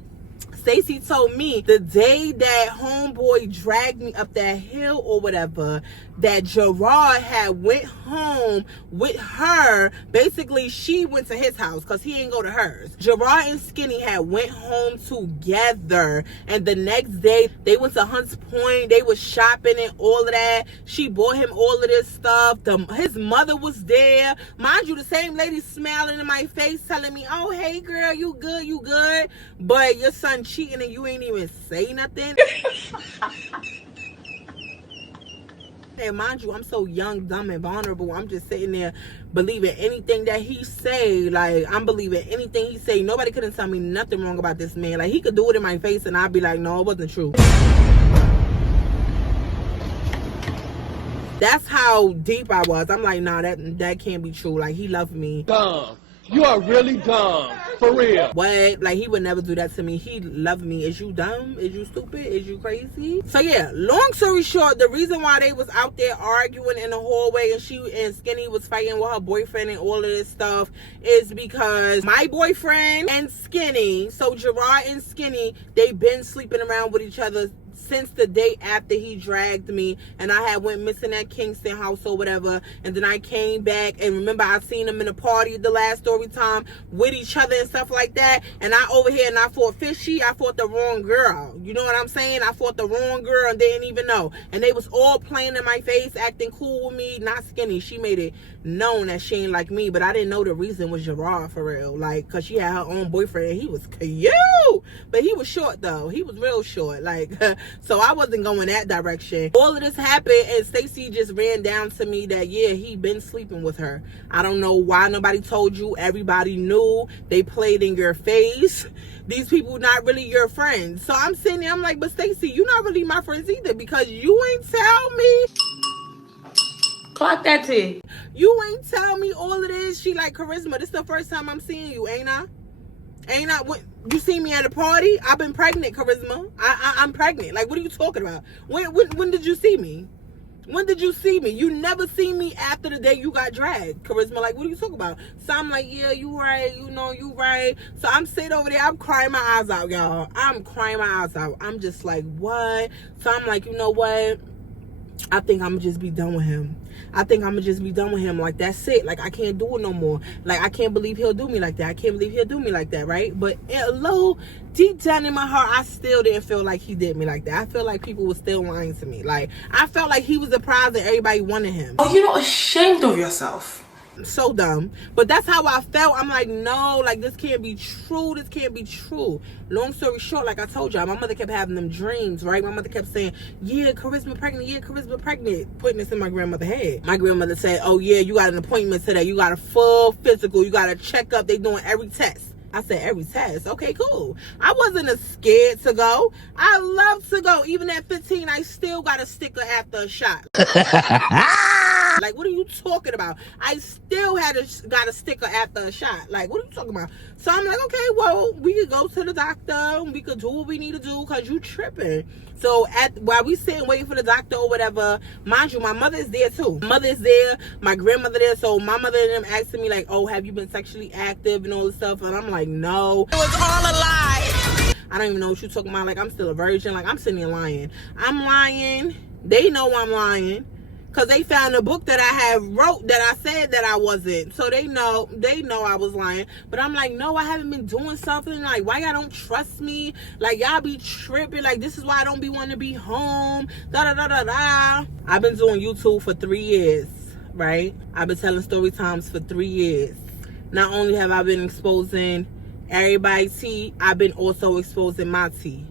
Stacey told me, the day that homeboy dragged me up that hill or whatever, that Gerard had went home with her. Basically, she went to his house because he didn't go to hers. Gerard and Skinny had went home together, and the next day they went to Hunts Point. They was shopping and all of that. She bought him all of this stuff. His mother was there. Mind you, the same lady smiling in my face telling me, oh, hey girl, you good, you good. But your son cheating and you ain't even say nothing. And mind you, I'm so young, dumb, and vulnerable. I'm just sitting there believing anything that he say. Like, I'm believing anything he say. Nobody couldn't tell me nothing wrong about this man. Like, he could do it in my face and I'd be like, no, it wasn't true. That's how deep I was. I'm like, nah, that can't be true. Like, he loved me. Dumb. You are really dumb. For real. What? Like, he would never do that to me. He loved me. Is you dumb? Is you stupid? Is you crazy? So yeah, long story short, the reason why they was out there arguing in the hallway and she and Skinny was fighting with her boyfriend and all of this stuff is because my boyfriend and Skinny, so Gerard and Skinny, they been sleeping around with each other since the day after he dragged me, and I had went missing at Kingston house or whatever, and then I came back, and remember I seen them in the party the last story time with each other and stuff like that, and I over here and I fought fishy. I fought the wrong girl, you know what I'm saying? I fought the wrong girl and they didn't even know, and they was all playing in my face, acting cool with me. Not Skinny, she made it known that she ain't like me, but I didn't know the reason was Gerard, for real, like, because she had her own boyfriend and he was cute, but he was short though. He was real short, like so I wasn't going that direction. All of this happened and Stacey just ran down to me that, yeah, he been sleeping with her. I don't know why nobody told you. Everybody knew. They played in your face. These people not really your friends. So I'm sitting there, I'm like, but Stacey, you not really my friends either, because you ain't tell me. Clock that T. You ain't tell me all of this. She like, Charisma, this the first time I'm seeing you, ain't I? Ain't I? You see me at a party? I've been pregnant, Charisma. I'm pregnant. Like, what are you talking about? When did you see me? When did you see me? You never see me after the day you got dragged, Charisma. Like, what are you talking about? So I'm like, yeah, you right. You know, you right. So I'm sitting over there. I'm crying my eyes out, y'all. I'm crying my eyes out. I'm just like, what? So I'm like, you know what? I think I'm gonna just be done with him. I think I'm gonna just be done with him. Like, that's it. Like, I can't do it no more. Like, I can't believe he'll do me like that. I can't believe he'll do me like that, right? But a little deep down in my heart, I still didn't feel like he did me like that. I feel like people were still lying to me. Like, I felt like he was the prize that everybody wanted him. Oh, you're not ashamed of yourself? So dumb. But that's how I felt. I'm like, no, like, this can't be true. This can't be true. Long story short, like I told y'all, my mother kept having them dreams, right? My mother kept saying, yeah, Charisma pregnant, yeah, Charisma pregnant, putting this in my grandmother's head. My grandmother said, oh yeah, you got an appointment today, you got a full physical, you got a checkup, they doing every test. I said, every test? Okay, cool. I wasn't scared to go. I love to go. Even at 15, I still got a sticker after a shot. Like, what are you talking about? I still got a sticker after a shot. Like, what are you talking about? So I'm like, okay, well, we could go to the doctor. We could do what we need to do because you tripping. So while we sitting waiting for the doctor or whatever, mind you, my mother is there too. My mother is there, my grandmother there. So my mother and them asking me like, oh, have you been sexually active and all this stuff? And I'm like, no. It was all a lie. I don't even know what you're talking about. Like, I'm still a virgin. Like, I'm sitting here lying. I'm lying. They know I'm lying. Because they found a book that I have wrote that I said that I wasn't. So they know I was lying. But I'm like, no, I haven't been doing something. Like, why y'all don't trust me? Like, y'all be tripping. Like, this is why I don't be wanting to be home. Da-da-da-da-da. I've been doing YouTube for 3 years, right? I've been telling story times for 3 years. Not only have I been exposing everybody's tea, I've been also exposing my tea.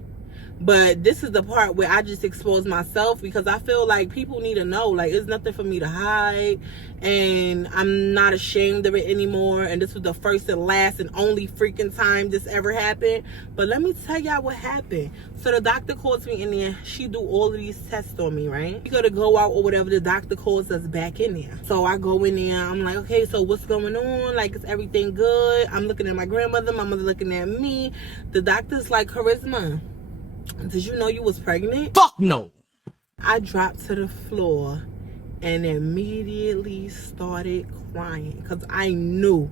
But this is the part where I just expose myself because I feel like people need to know. Like, it's nothing for me to hide. And I'm not ashamed of it anymore. And this was the first and last and only freaking time this ever happened. But let me tell y'all what happened. So the doctor calls me in there. She do all of these tests on me, right? We gotta go out or whatever. The doctor calls us back in there. So I go in there. I'm like, okay, so what's going on? Like, is everything good? I'm looking at my grandmother. My mother looking at me. The doctor's like, Charisma, did you know you was pregnant? Fuck no. I dropped to the floor and immediately started crying because I knew.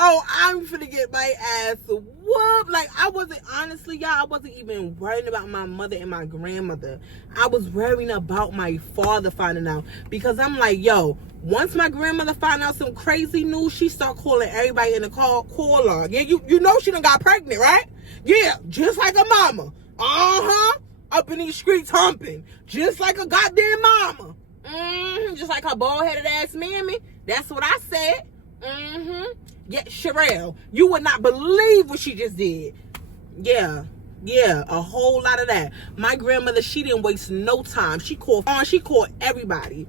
Oh, I'm finna get my ass whooped. Like, I wasn't, honestly, y'all, I wasn't even worrying about my mother and my grandmother. I was worrying about my father finding out because I'm like, yo, once my grandmother find out some crazy news, she start calling everybody in the call her. Yeah, you know she done got pregnant, right? Yeah, just like a mama. Up in these streets humping. Just like a goddamn mama. Just like her bald-headed ass mammy. That's what I said. Yeah, Sherelle, you would not believe what she just did. Yeah, a whole lot of that. My grandmother, she didn't waste no time. She called everybody.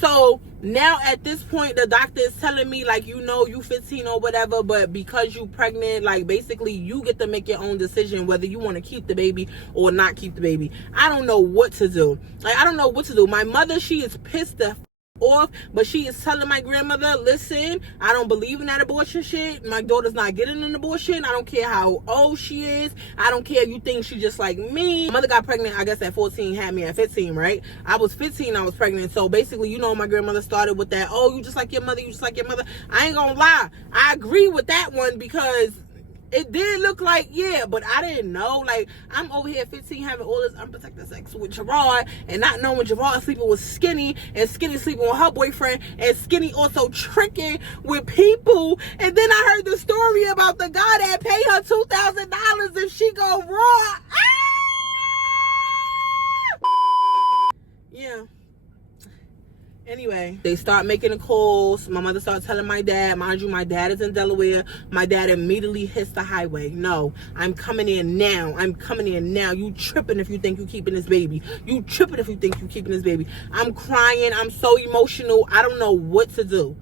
So now at this point, the doctor is telling me, like, you know, you 15 or whatever, but because you pregnant, like, basically you get to make your own decision whether you want to keep the baby or not keep the baby. I don't know what to do. Like, I don't know what to do. My mother, she is pissed the off, but she is telling my grandmother, listen, I don't believe in that abortion shit. My daughter's not getting an abortion. I don't care how old she is. I don't care if you think she's just like me. My mother got pregnant, I guess, at 14, had me at 15, right? I was 15, I was pregnant. So basically, you know, my grandmother started with that, oh, you just like your mother, you just like your mother. I ain't gonna lie, I agree with that one because it did look like, yeah, but I didn't know. Like, I'm over here 15 having all this unprotected sex with Gerard and not knowing Gerard sleeping with Skinny and Skinny sleeping with her boyfriend and Skinny also tricking with people. And then I heard the story about the guy that paid her $2,000 if she go raw. Yeah. Anyway, they start making the calls. My mother started telling my dad. Mind you, my dad is in Delaware. My dad immediately hits the highway. No, I'm coming in now. You tripping if you think you keeping this baby. You tripping if you think you keeping this baby. I'm crying. I'm so emotional. I don't know what to do.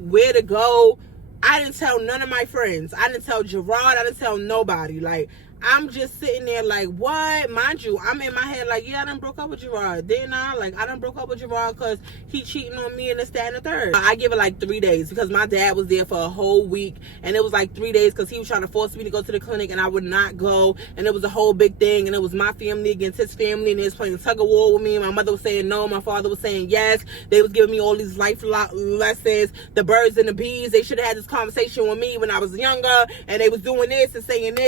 Where to go. I didn't tell none of my friends. I didn't tell Gerard. I didn't tell nobody. Like, I'm just sitting there like, what? Mind you, I'm in my head like, yeah, I done broke up with Gerard. Didn't I? Like, I done broke up with Gerard because he cheating on me and this, that, and the third. I give it like 3 days because my dad was there for a whole week. And it was like 3 days because he was trying to force me to go to the clinic and I would not go. And it was a whole big thing. And it was my family against his family. And they was playing tug of war with me. My mother was saying no. My father was saying yes. They was giving me all these life lessons. The birds and the bees. They should have had this conversation with me when I was younger. And they was doing this and saying,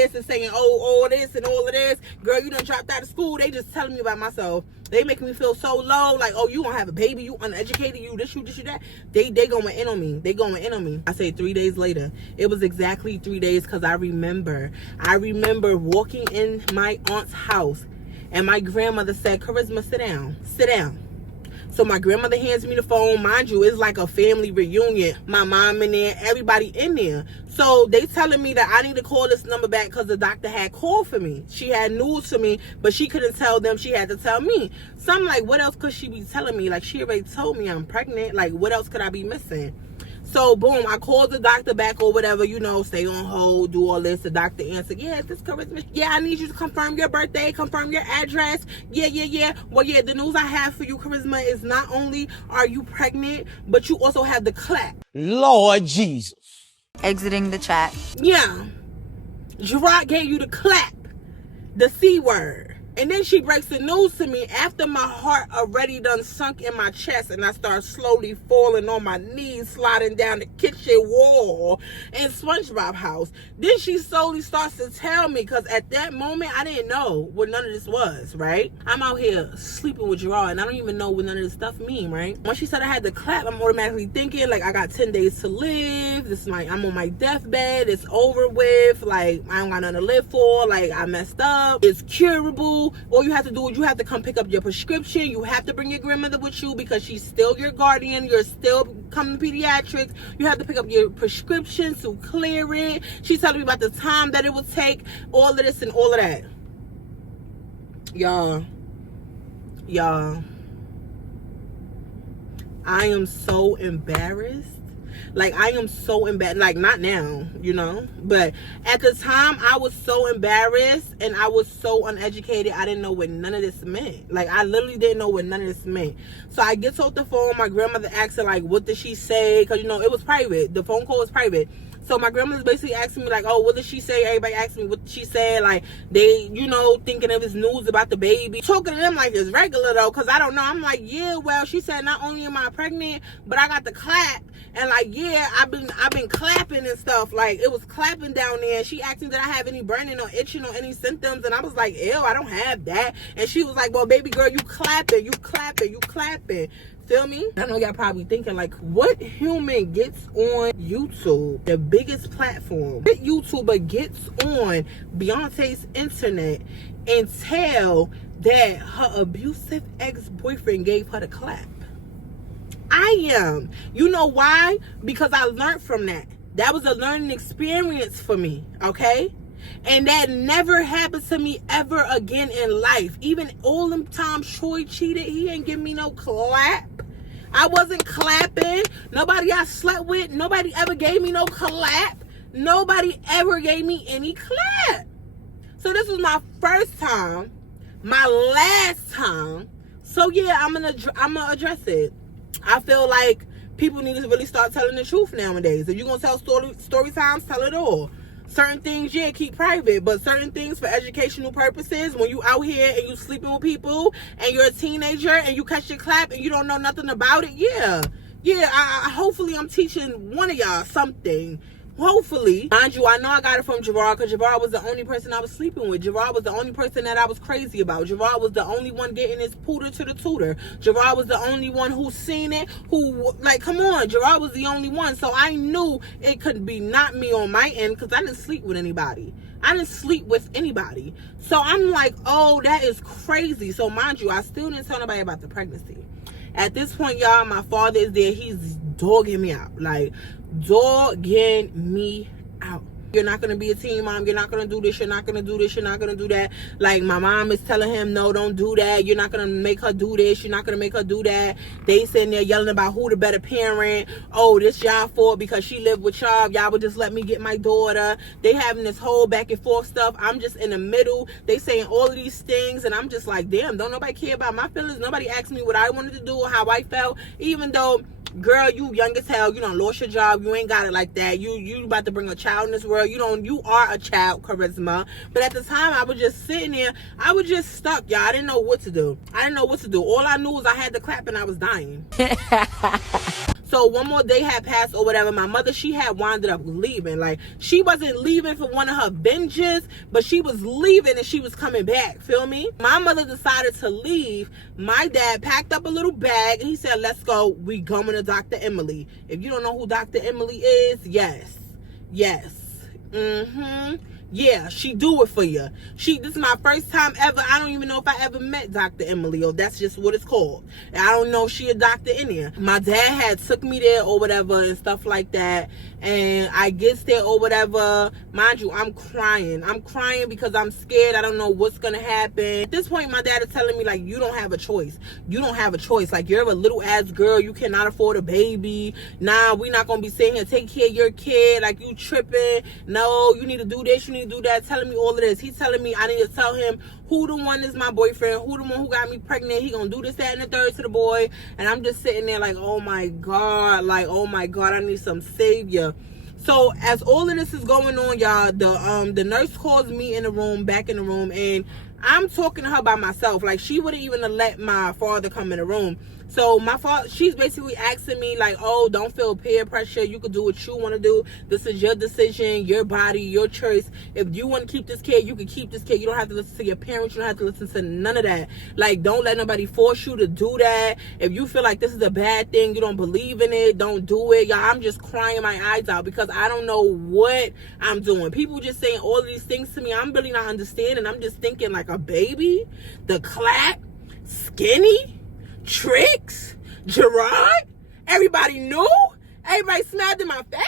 oh, all this and all of this. Girl, you done dropped out of school. They just telling me about myself. They making me feel so low. Like, oh, you gonna have a baby. You uneducated. You this, you that. They going in on me. I say 3 days later. It was exactly 3 days because I remember walking in my aunt's house and my grandmother said, Charisma, sit down. So my grandmother hands me the phone. Mind you, it's like a family reunion. My mom in there, everybody in there. So they telling me that I need to call this number back because the doctor had called for me. She had news for me, but she couldn't tell them. She had to tell me. So I'm like, what else could she be telling me? Like, she already told me I'm pregnant. Like, what else could I be missing? So boom, I called the doctor back or whatever, you know, stay on hold, do all this. The doctor answered, yeah, is this Charisma? Yeah, I need you to confirm your birthday, confirm your address. Yeah. Well, yeah, the news I have for you, Charisma, is not only are you pregnant, but you also have the clap. Lord Jesus. Exiting the chat. Yeah. Gerard gave you the clap, the C word. And then she breaks the news to me after my heart already done sunk in my chest and I start slowly falling on my knees, sliding down the kitchen wall in SpongeBob house. Then she slowly starts to tell me, because at that moment I didn't know what none of this was, right? I'm out here sleeping with Gerard and I don't even know what none of this stuff mean, right? When she said I had the clap, I'm automatically thinking like I got 10 days to live. I'm on my deathbed. It's over with. Like I don't got nothing to live for. Like I messed up. It's curable. All you have to do is you have to come pick up your prescription. You have to bring your grandmother with you because she's still your guardian. You're still coming to pediatrics. You have to pick up your prescription to clear it. She's telling me about the time that it would take, all of this and all of that. Y'all, I am so embarrassed. Like, I am so embarrassed. Like, not now, you know. But at the time, I was so embarrassed and I was so uneducated. I didn't know what none of this meant. Like, I literally didn't know what none of this meant. So I get off the phone. My grandmother asked her, like, what did she say? Because, you know, it was private. The phone call was private. So my grandmother's basically asking me, like, oh, what did she say? Everybody asked me what she said. Like, they, you know, thinking of his news about the baby. Talking to them like it's regular, though, because I don't know. I'm like, yeah, well, she said not only am I pregnant, but I got the clap. And, like, yeah, I've been clapping and stuff. Like, it was clapping down there. And she asked me, did I have any burning or itching or any symptoms? And I was like, ew, I don't have that. And she was like, well, baby girl, you clapping. Feel me? I know y'all probably thinking, like, what human gets on YouTube, the biggest platform? What YouTuber gets on Beyonce's internet and tell that her abusive ex-boyfriend gave her the clap? I am. You know why? Because I learned from that. That was a learning experience for me, okay? And that never happened to me ever again in life. Even all them times Troy cheated, he ain't give me no clap. I wasn't clapping. Nobody I slept with, nobody ever gave me no clap. Nobody ever gave me any clap. So this was my first time, my last time. So yeah, I'm gonna address it. I feel like people need to really start telling the truth nowadays. If you're gonna tell story times, tell it all. Certain things, yeah, keep private, but certain things for educational purposes, when you out here and you sleeping with people and you're a teenager and you catch your clap and you don't know nothing about it, yeah, hopefully I'm teaching one of y'all something. Hopefully. Mind you, I know I got it from Gerard because Gerard was the only person I was sleeping with. Gerard was the only person that I was crazy about. Gerard was the only one getting his pooter to the tutor. Gerard was the only one who seen it, who, like, come on. Gerard was the only one. So I knew it could be not me on my end because I didn't sleep with anybody. So I'm like, oh, that is crazy. So mind you, I still didn't tell nobody about the pregnancy. At this point, y'all, my father is there. He's dogging me out. Like, dogging me out. You're not going to be a teen mom. You're not going to do this. You're not going to do this. You're not going to do that. Like, my mom is telling him, no, don't do that. You're not going to make her do this. You're not going to make her do that. They sitting there yelling about who the better parent. Oh, this y'all fault because she lived with y'all. Y'all would just let me get my daughter. They having this whole back and forth stuff. I'm just in the middle. They saying all of these things. And I'm just like, damn, don't nobody care about my feelings. Nobody asked me what I wanted to do or how I felt. Even though, girl, you young as hell. You done lost your job. You ain't got it like that. You about to bring a child in this world. You are a child, Charisma. But at the time, I was just sitting there. I was just stuck, y'all. I didn't know what to do. All I knew was I had to clap and I was dying. So one more day had passed or whatever. My mother, she had wound up leaving. Like, she wasn't leaving for one of her binges, but she was leaving and she was coming back. Feel me? My mother decided to leave. My dad packed up a little bag and he said, let's go. We going to Dr. Emily. If you don't know who Dr. Emily is, yes. Yeah, she do it for you. This is my first time ever. I don't even know if I ever met Dr. Emily, or that's just what it's called. I don't know if she a doctor in there. My dad had took me there or whatever and stuff like that. And I gets there or whatever. Mind you, I'm crying. I'm crying because I'm scared. I don't know what's gonna happen. At this point, my dad is telling me, like, you don't have a choice. You don't have a choice. Like, you're a little ass girl. You cannot afford a baby. Nah, we not gonna be sitting here taking care of your kid. Like, you tripping. No, you need to do this. You need to do that. Telling me all of this. He's telling me I need to tell him who the one is my boyfriend, who the one who got me pregnant. He gonna do this, that, and the third to the boy. And I'm just sitting there like, oh my God. Like, oh my God, I need some savior. So as all of this is going on, y'all, the nurse calls me in the room, back in the room, and I'm talking to her by myself. Like, she wouldn't even let my father come in the room. So my father, she's basically asking me like, oh, don't feel peer pressure. You can do what you want to do. This is your decision, your body, your choice. If you want to keep this kid, you can keep this kid. You don't have to listen to your parents. You don't have to listen to none of that. Like, don't let nobody force you to do that. If you feel like this is a bad thing, you don't believe in it, don't do it. Y'all, I'm just crying my eyes out because I don't know what I'm doing. People just saying all of these things to me. I'm really not understanding. I'm just thinking like a baby, the clap, skinny, Tricks, Gerard, everybody knew, everybody smiled in my face.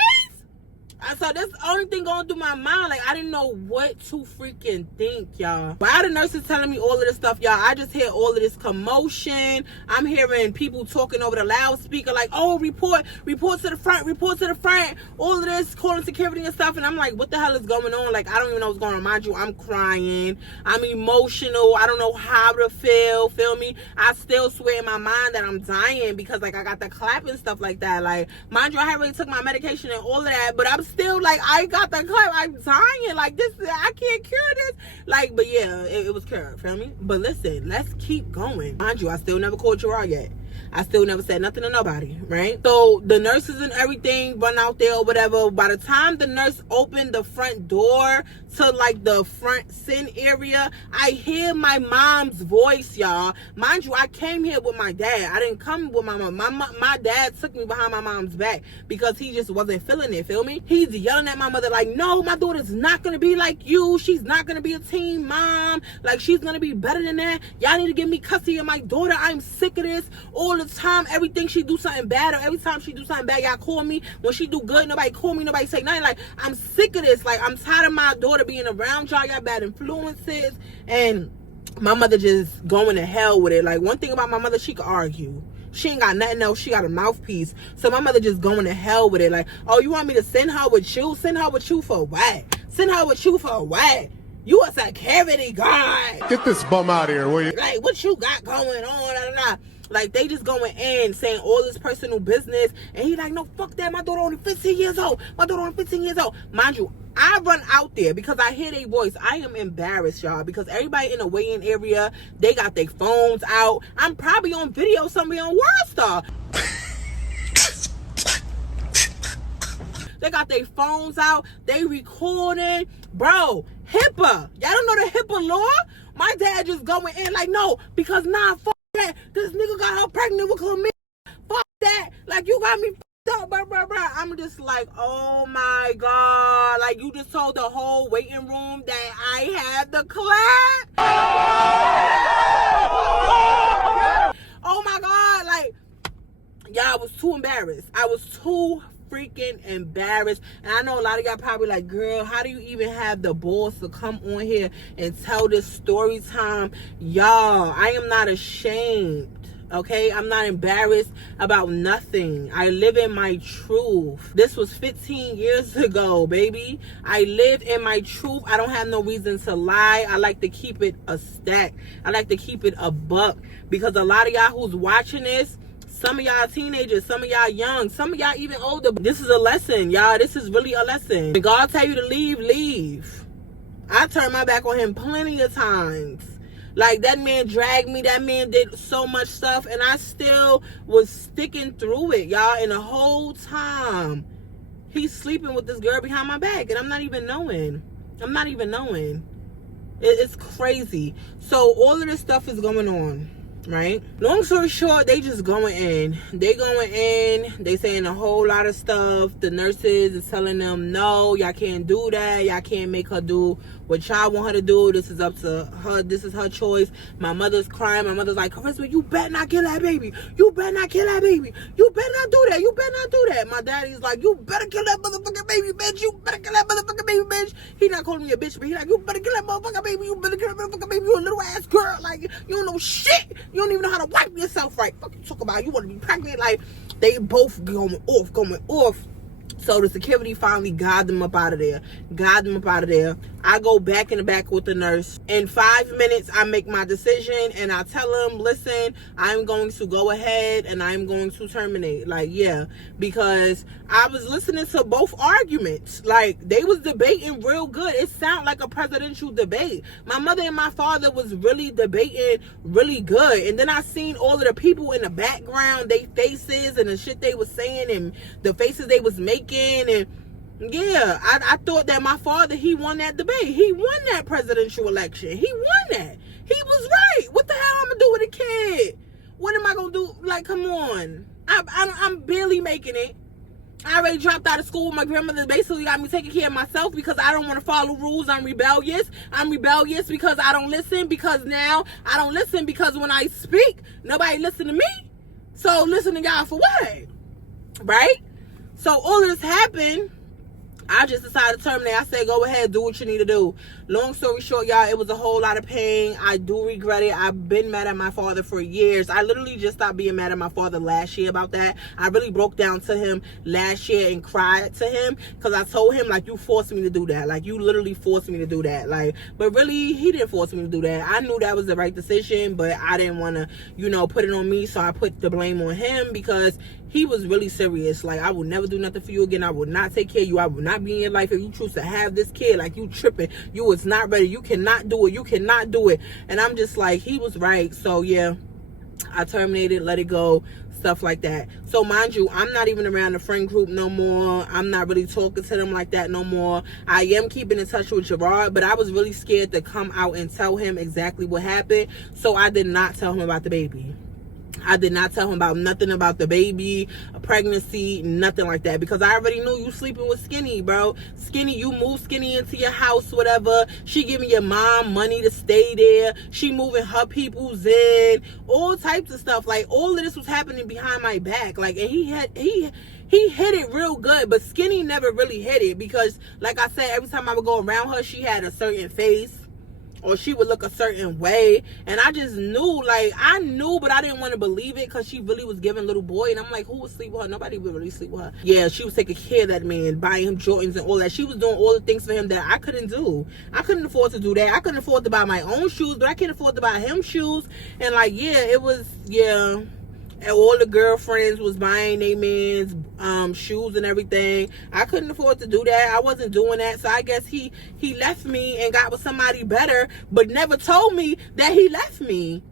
So that's the only thing going through my mind. Like, I didn't know what to freaking think, y'all. While the nurse is telling me all of this stuff, y'all, I just hear all of this commotion. I'm hearing people talking over the loudspeaker like, oh, report to the front, all of this, calling security and stuff. And I'm like, what the hell is going on? Like, I don't even know what's going on. Mind you, I'm crying. I'm emotional. I don't know how to feel me? I still swear in my mind that I'm dying because, like, I got the clap and stuff like that. Like, mind you, I haven't really took my medication and all of that, but I'm still like, I got the clap. I'm dying. Like, this, I can't cure this. Like, but yeah, it was cured. Feel me? But listen, let's keep going. Mind you, I still never called Gerard yet. I still never said nothing to nobody, right? So the nurses and everything run out there or whatever. By the time the nurse opened the front door to like the front sin area, I hear my mom's voice, y'all. Mind you, I came here with my dad. I didn't come with my mom. My dad took me behind my mom's back because he just wasn't feeling it, feel me? He's yelling at my mother like, no, my daughter's not gonna be like you. She's not gonna be a teen mom. Like, she's gonna be better than that. Y'all need to give me custody of my daughter. I'm sick of this. All the time, everything she do something bad, or every time she do something bad, y'all call me. When she do good, nobody call me, nobody say nothing. Like, I'm sick of this. Like, I'm tired of my daughter being around y'all bad influences. And my mother just going to hell with it. Like, one thing about my mother, she could argue. She ain't got nothing else. She got a mouthpiece. So my mother just going to hell with it. Like, oh, you want me to send her with you? Send her with you for what? Send her with you for what? You a security guard. Get this bum out of here, will you? Like, what you got going on? Like, they just going in saying all this personal business. And he like, no, fuck that. My daughter only 15 years old. My daughter only 15 years old. Mind you, I run out there because I hear their voice. I am embarrassed, y'all, because everybody in the weigh-in area, they got their phones out. I'm probably on video somewhere on WorldStar. They got their phones out. They recording. Bro, HIPAA. Y'all don't know the HIPAA law? My dad just going in like, no, because nah, fuck that. This nigga got her pregnant with chlamydia. Fuck that. Like, you got me fucked up, blah. I'm just like, oh my God. Like, you just told the whole waiting room that I had the clap. Oh my God. Like, y'all, I was too embarrassed. I was too freaking embarrassed. And I know a lot of y'all probably like, girl, how do you even have the balls to come on here and tell this story time? Y'all, I am not ashamed. Okay, I'm not embarrassed about nothing. I live in my truth. This was 15 years ago, baby. I live in my truth. I don't have no reason to lie. I like to keep it a stack. I like to keep it a buck, because a lot of y'all who's watching this, some of y'all teenagers, some of y'all young, some of y'all even older. This is a lesson, y'all. This is really a lesson. When God tell you to leave, leave. I turned my back on him plenty of times. Like, that man dragged me. That man did so much stuff, and I still was sticking through it, y'all. And the whole time, he's sleeping with this girl behind my back, and I'm not even knowing. It's crazy. So all of this stuff is going on, right? Long story short, they just going in. They saying a whole lot of stuff. The nurses is telling them, no, y'all can't do that. Y'all can't make her do what y'all want her to do. This is up to her. This is her choice. My mother's crying. My mother's like, Charisma, you better not kill that baby. You better not kill that baby. You better not do that. You better not do that. My daddy's like, you better kill that motherfucking baby, bitch. You better kill that motherfucking baby, bitch. calling me a bitch, but he like, you better kill that motherfucker baby, you better kill that motherfucker baby, you a little ass girl, like, you don't know shit, you don't even know how to wipe yourself right. Fuck you talk about, you want to be pregnant, like, they both going off. So the security finally got them up out of there. I go back in the back with the nurse. In 5 minutes, I make my decision and I tell him, listen, I'm going to go ahead and I'm going to terminate. Like, yeah, because I was listening to both arguments. Like, they was debating real good. It sounded like a presidential debate. My mother and my father was really debating really good. And then I seen all of the people in the background, they faces and the shit they was saying and the faces they was making. And yeah, I thought that my father, he won that debate. He won that presidential election. He won that. He was right. What the hell I'm gonna do with a kid? What am I gonna do? Like, come on. I'm barely making it. I already dropped out of school. My grandmother basically got me taking care of myself because I don't want to follow rules. I'm rebellious. I'm rebellious because I don't listen, because now I don't listen because when I speak, nobody listen to me. So listen to God for what? Right? So all of this happened. I just decided to terminate. I said, go ahead, do what you need to do. Long story short, y'all, it was a whole lot of pain. I do regret it. I've been mad at my father for years. I literally just stopped being mad at my father last year about that. I really broke down to him last year and cried to him because I told him, like, you forced me to do that. Like, you literally forced me to do that. Like, but really, he didn't force me to do that. I knew that was the right decision, but I didn't want to, you know, put it on me. So I put the blame on him because he was really serious. Like, I will never do nothing for you again. I will not take care of you. I will not be in your life if you choose to have this kid. Like, you tripping. You was not ready. You cannot do it. You cannot do it. And I'm just like, he was right. So yeah, I terminated, let it go, stuff like that. So mind you, I'm not even around the friend group no more. I'm not really talking to them like that no more. I am keeping in touch with Gerard, but I was really scared to come out and tell him exactly what happened. So I did not tell him about the baby. I did not tell him about nothing about the baby, a pregnancy, nothing like that. Because I already knew you sleeping with Skinny, bro. Skinny, you moved Skinny into your house, whatever. She giving your mom money to stay there. She moving her peoples in. All types of stuff. Like, all of this was happening behind my back. Like, and he hit it real good. But Skinny never really hit it. Because, like I said, every time I would go around her, she had a certain face. Or she would look a certain way. And I just knew, like, I knew, but I didn't want to believe it because she really was giving little boy. And I'm like, who would sleep with her? Nobody would really sleep with her. Yeah, she was taking care of that man, buying him Jordans and all that. She was doing all the things for him that I couldn't do. I couldn't afford to do that. I couldn't afford to buy my own shoes, but I can't afford to buy him shoes. And, like, yeah, it was, yeah. And all the girlfriends was buying their man's shoes and everything. I couldn't afford to do that. I wasn't doing that. So I guess he left me and got with somebody better, but never told me that he left me.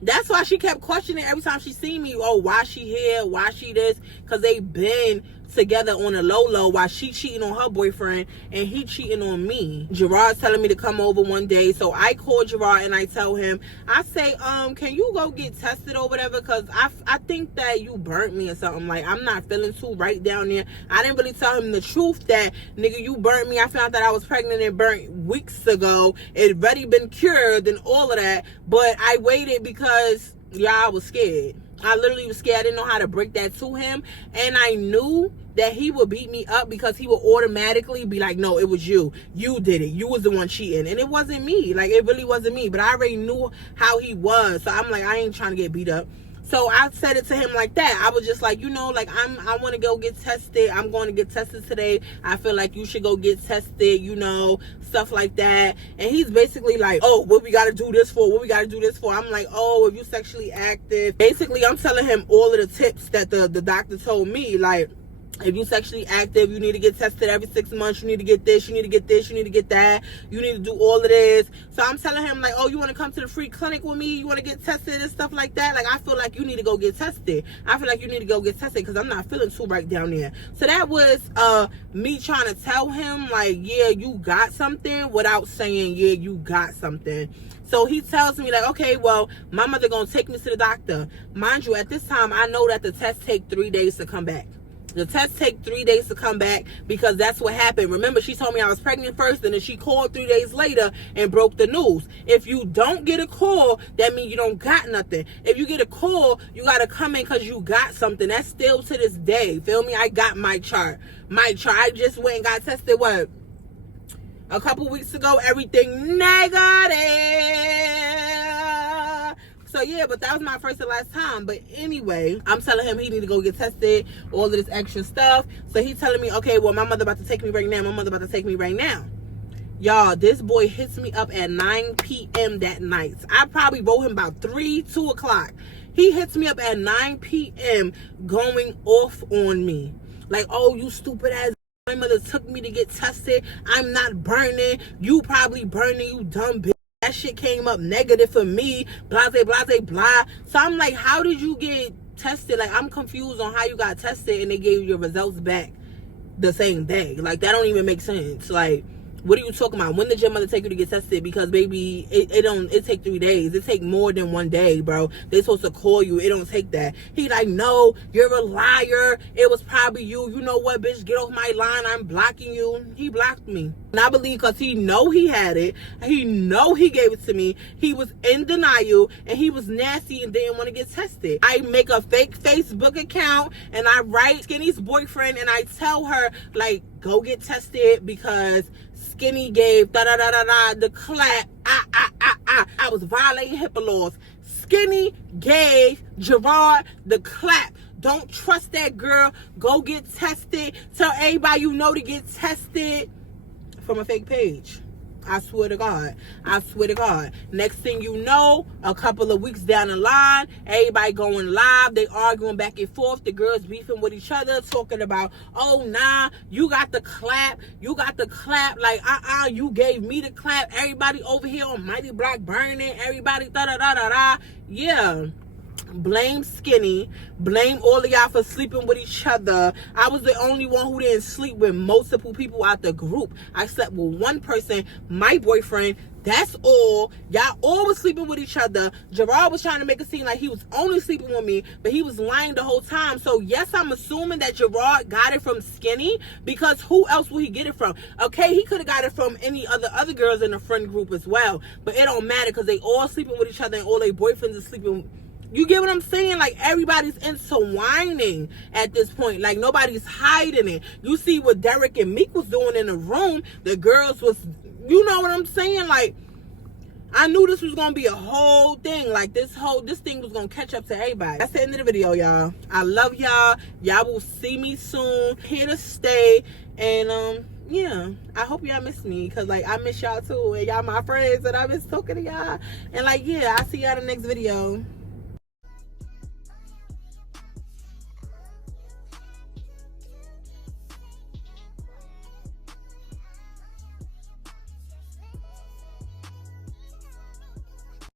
That's why she kept questioning every time she seen me. Oh, why she here? Why she this? Because they been together on a low while she cheating on her boyfriend and he cheating on me. Gerard's telling me to come over one day. So I call Gerard and I tell him, I say, can you go get tested or whatever? Because I think that you burnt me or something. Like, I'm not feeling too right down there. I didn't really tell him the truth that, nigga, you burnt me. I found that I was pregnant and burnt weeks ago. It already been cured and all of that. But I waited because, I was scared. I literally was scared. I didn't know how to break that to him. And I knew that he would beat me up because he would automatically be like, no, it was you. You did it. You was the one cheating. And it wasn't me. Like, it really wasn't me. But I already knew how he was. So I'm like, I ain't trying to get beat up. So I said it to him like that. I was just like, you know, like, I want to go get tested. I'm going to get tested today. I feel like you should go get tested, you know, stuff like that. And he's basically like, oh, what we got to do this for? What we got to do this for? I'm like, oh, if you sexually active. Basically, I'm telling him all of the tips that the doctor told me. Like, if you sexually active, you need to get tested every 6 months. You need to get this. You need to get this. You need to get that. You need to do all of this. So I'm telling him, like, oh, you want to come to the free clinic with me? You want to get tested and stuff like that? Like, I feel like you need to go get tested. I feel like you need to go get tested because I'm not feeling too right down there. So that was me trying to tell him, like, yeah, you got something without saying, yeah, you got something. So he tells me, like, okay, well, my mother going to take me to the doctor. Mind you, at this time, I know that the test take 3 days to come back. The test take 3 days to come back because that's what happened. Remember, she told me I was pregnant first, and then she called 3 days later and broke the news. If you don't get a call, that means you don't got nothing. If you get a call, you got to come in because you got something. That's still to this day. Feel me? I got my chart. I just went and got tested, what? A couple weeks ago, everything negative. So yeah, but that was my first and last time. But anyway, I'm telling him he need to go get tested, all of this extra stuff. So he telling me, okay, well, my mother about to take me right now. My mother about to take me right now. Y'all, this boy hits me up at 9 p.m. that night. I probably wrote him about 2 o'clock. He hits me up at 9 p.m. going off on me. Like, oh, you stupid ass. My mother took me to get tested. I'm not burning. You probably burning, you dumb bitch. That shit came up negative for me. Blase, blase, blah. So I'm like, how did you get tested? Like, I'm confused on how you got tested and they gave you your results back the same day. Like, that don't even make sense. Like, what are you talking about? When did your mother take you to get tested? Because baby, it take 3 days. It take more than 1 day, bro. They supposed to call you. It don't take that. He like, no, you're a liar. It was probably you. You know what, bitch? Get off my line. I'm blocking you. He blocked me. And I believe because he know he had it. He know he gave it to me. He was in denial and he was nasty and didn't want to get tested. I make a fake Facebook account and I write Skinny's boyfriend and I tell her, like, go get tested because Skinny gave the clap. I was violating HIPAA laws. Skinny gave Gerard the clap. Don't trust that girl. Go get tested. Tell everybody you know to get tested from a fake page. I swear to God. I swear to God. Next thing you know, a couple of weeks down the line, everybody going live. They arguing back and forth. The girls beefing with each other, talking about, oh, nah, you got the clap. You got the clap. Like, you gave me the clap. Everybody over here on Mighty Black Burning. Everybody, da-da-da-da-da. Yeah. Blame Skinny. Blame all of y'all for sleeping with each other. I was the only one who didn't sleep with multiple people out the group. I slept with one person, my boyfriend. That's all. Y'all all was sleeping with each other. Gerard was trying to make it seem like he was only sleeping with me, but he was lying the whole time. So yes, I'm assuming that Gerard got it from Skinny, because who else would he get it from? Okay, he could have got it from any other girls in the friend group as well, but it don't matter because they all sleeping with each other and all their boyfriends are sleeping. You get what I'm saying? Like, everybody's into whining at this point. Like, nobody's hiding it. You see what Derek and Meek was doing in the room. The girls was, you know what I'm saying? Like, I knew this was going to be a whole thing. Like, this thing was going to catch up to everybody. That's the end of the video, y'all. I love y'all. Y'all will see me soon. Here to stay. And, yeah, I hope y'all miss me, because, like, I miss y'all too. And y'all my friends, and I miss talking to y'all. And, like, yeah, I'll see y'all in the next video.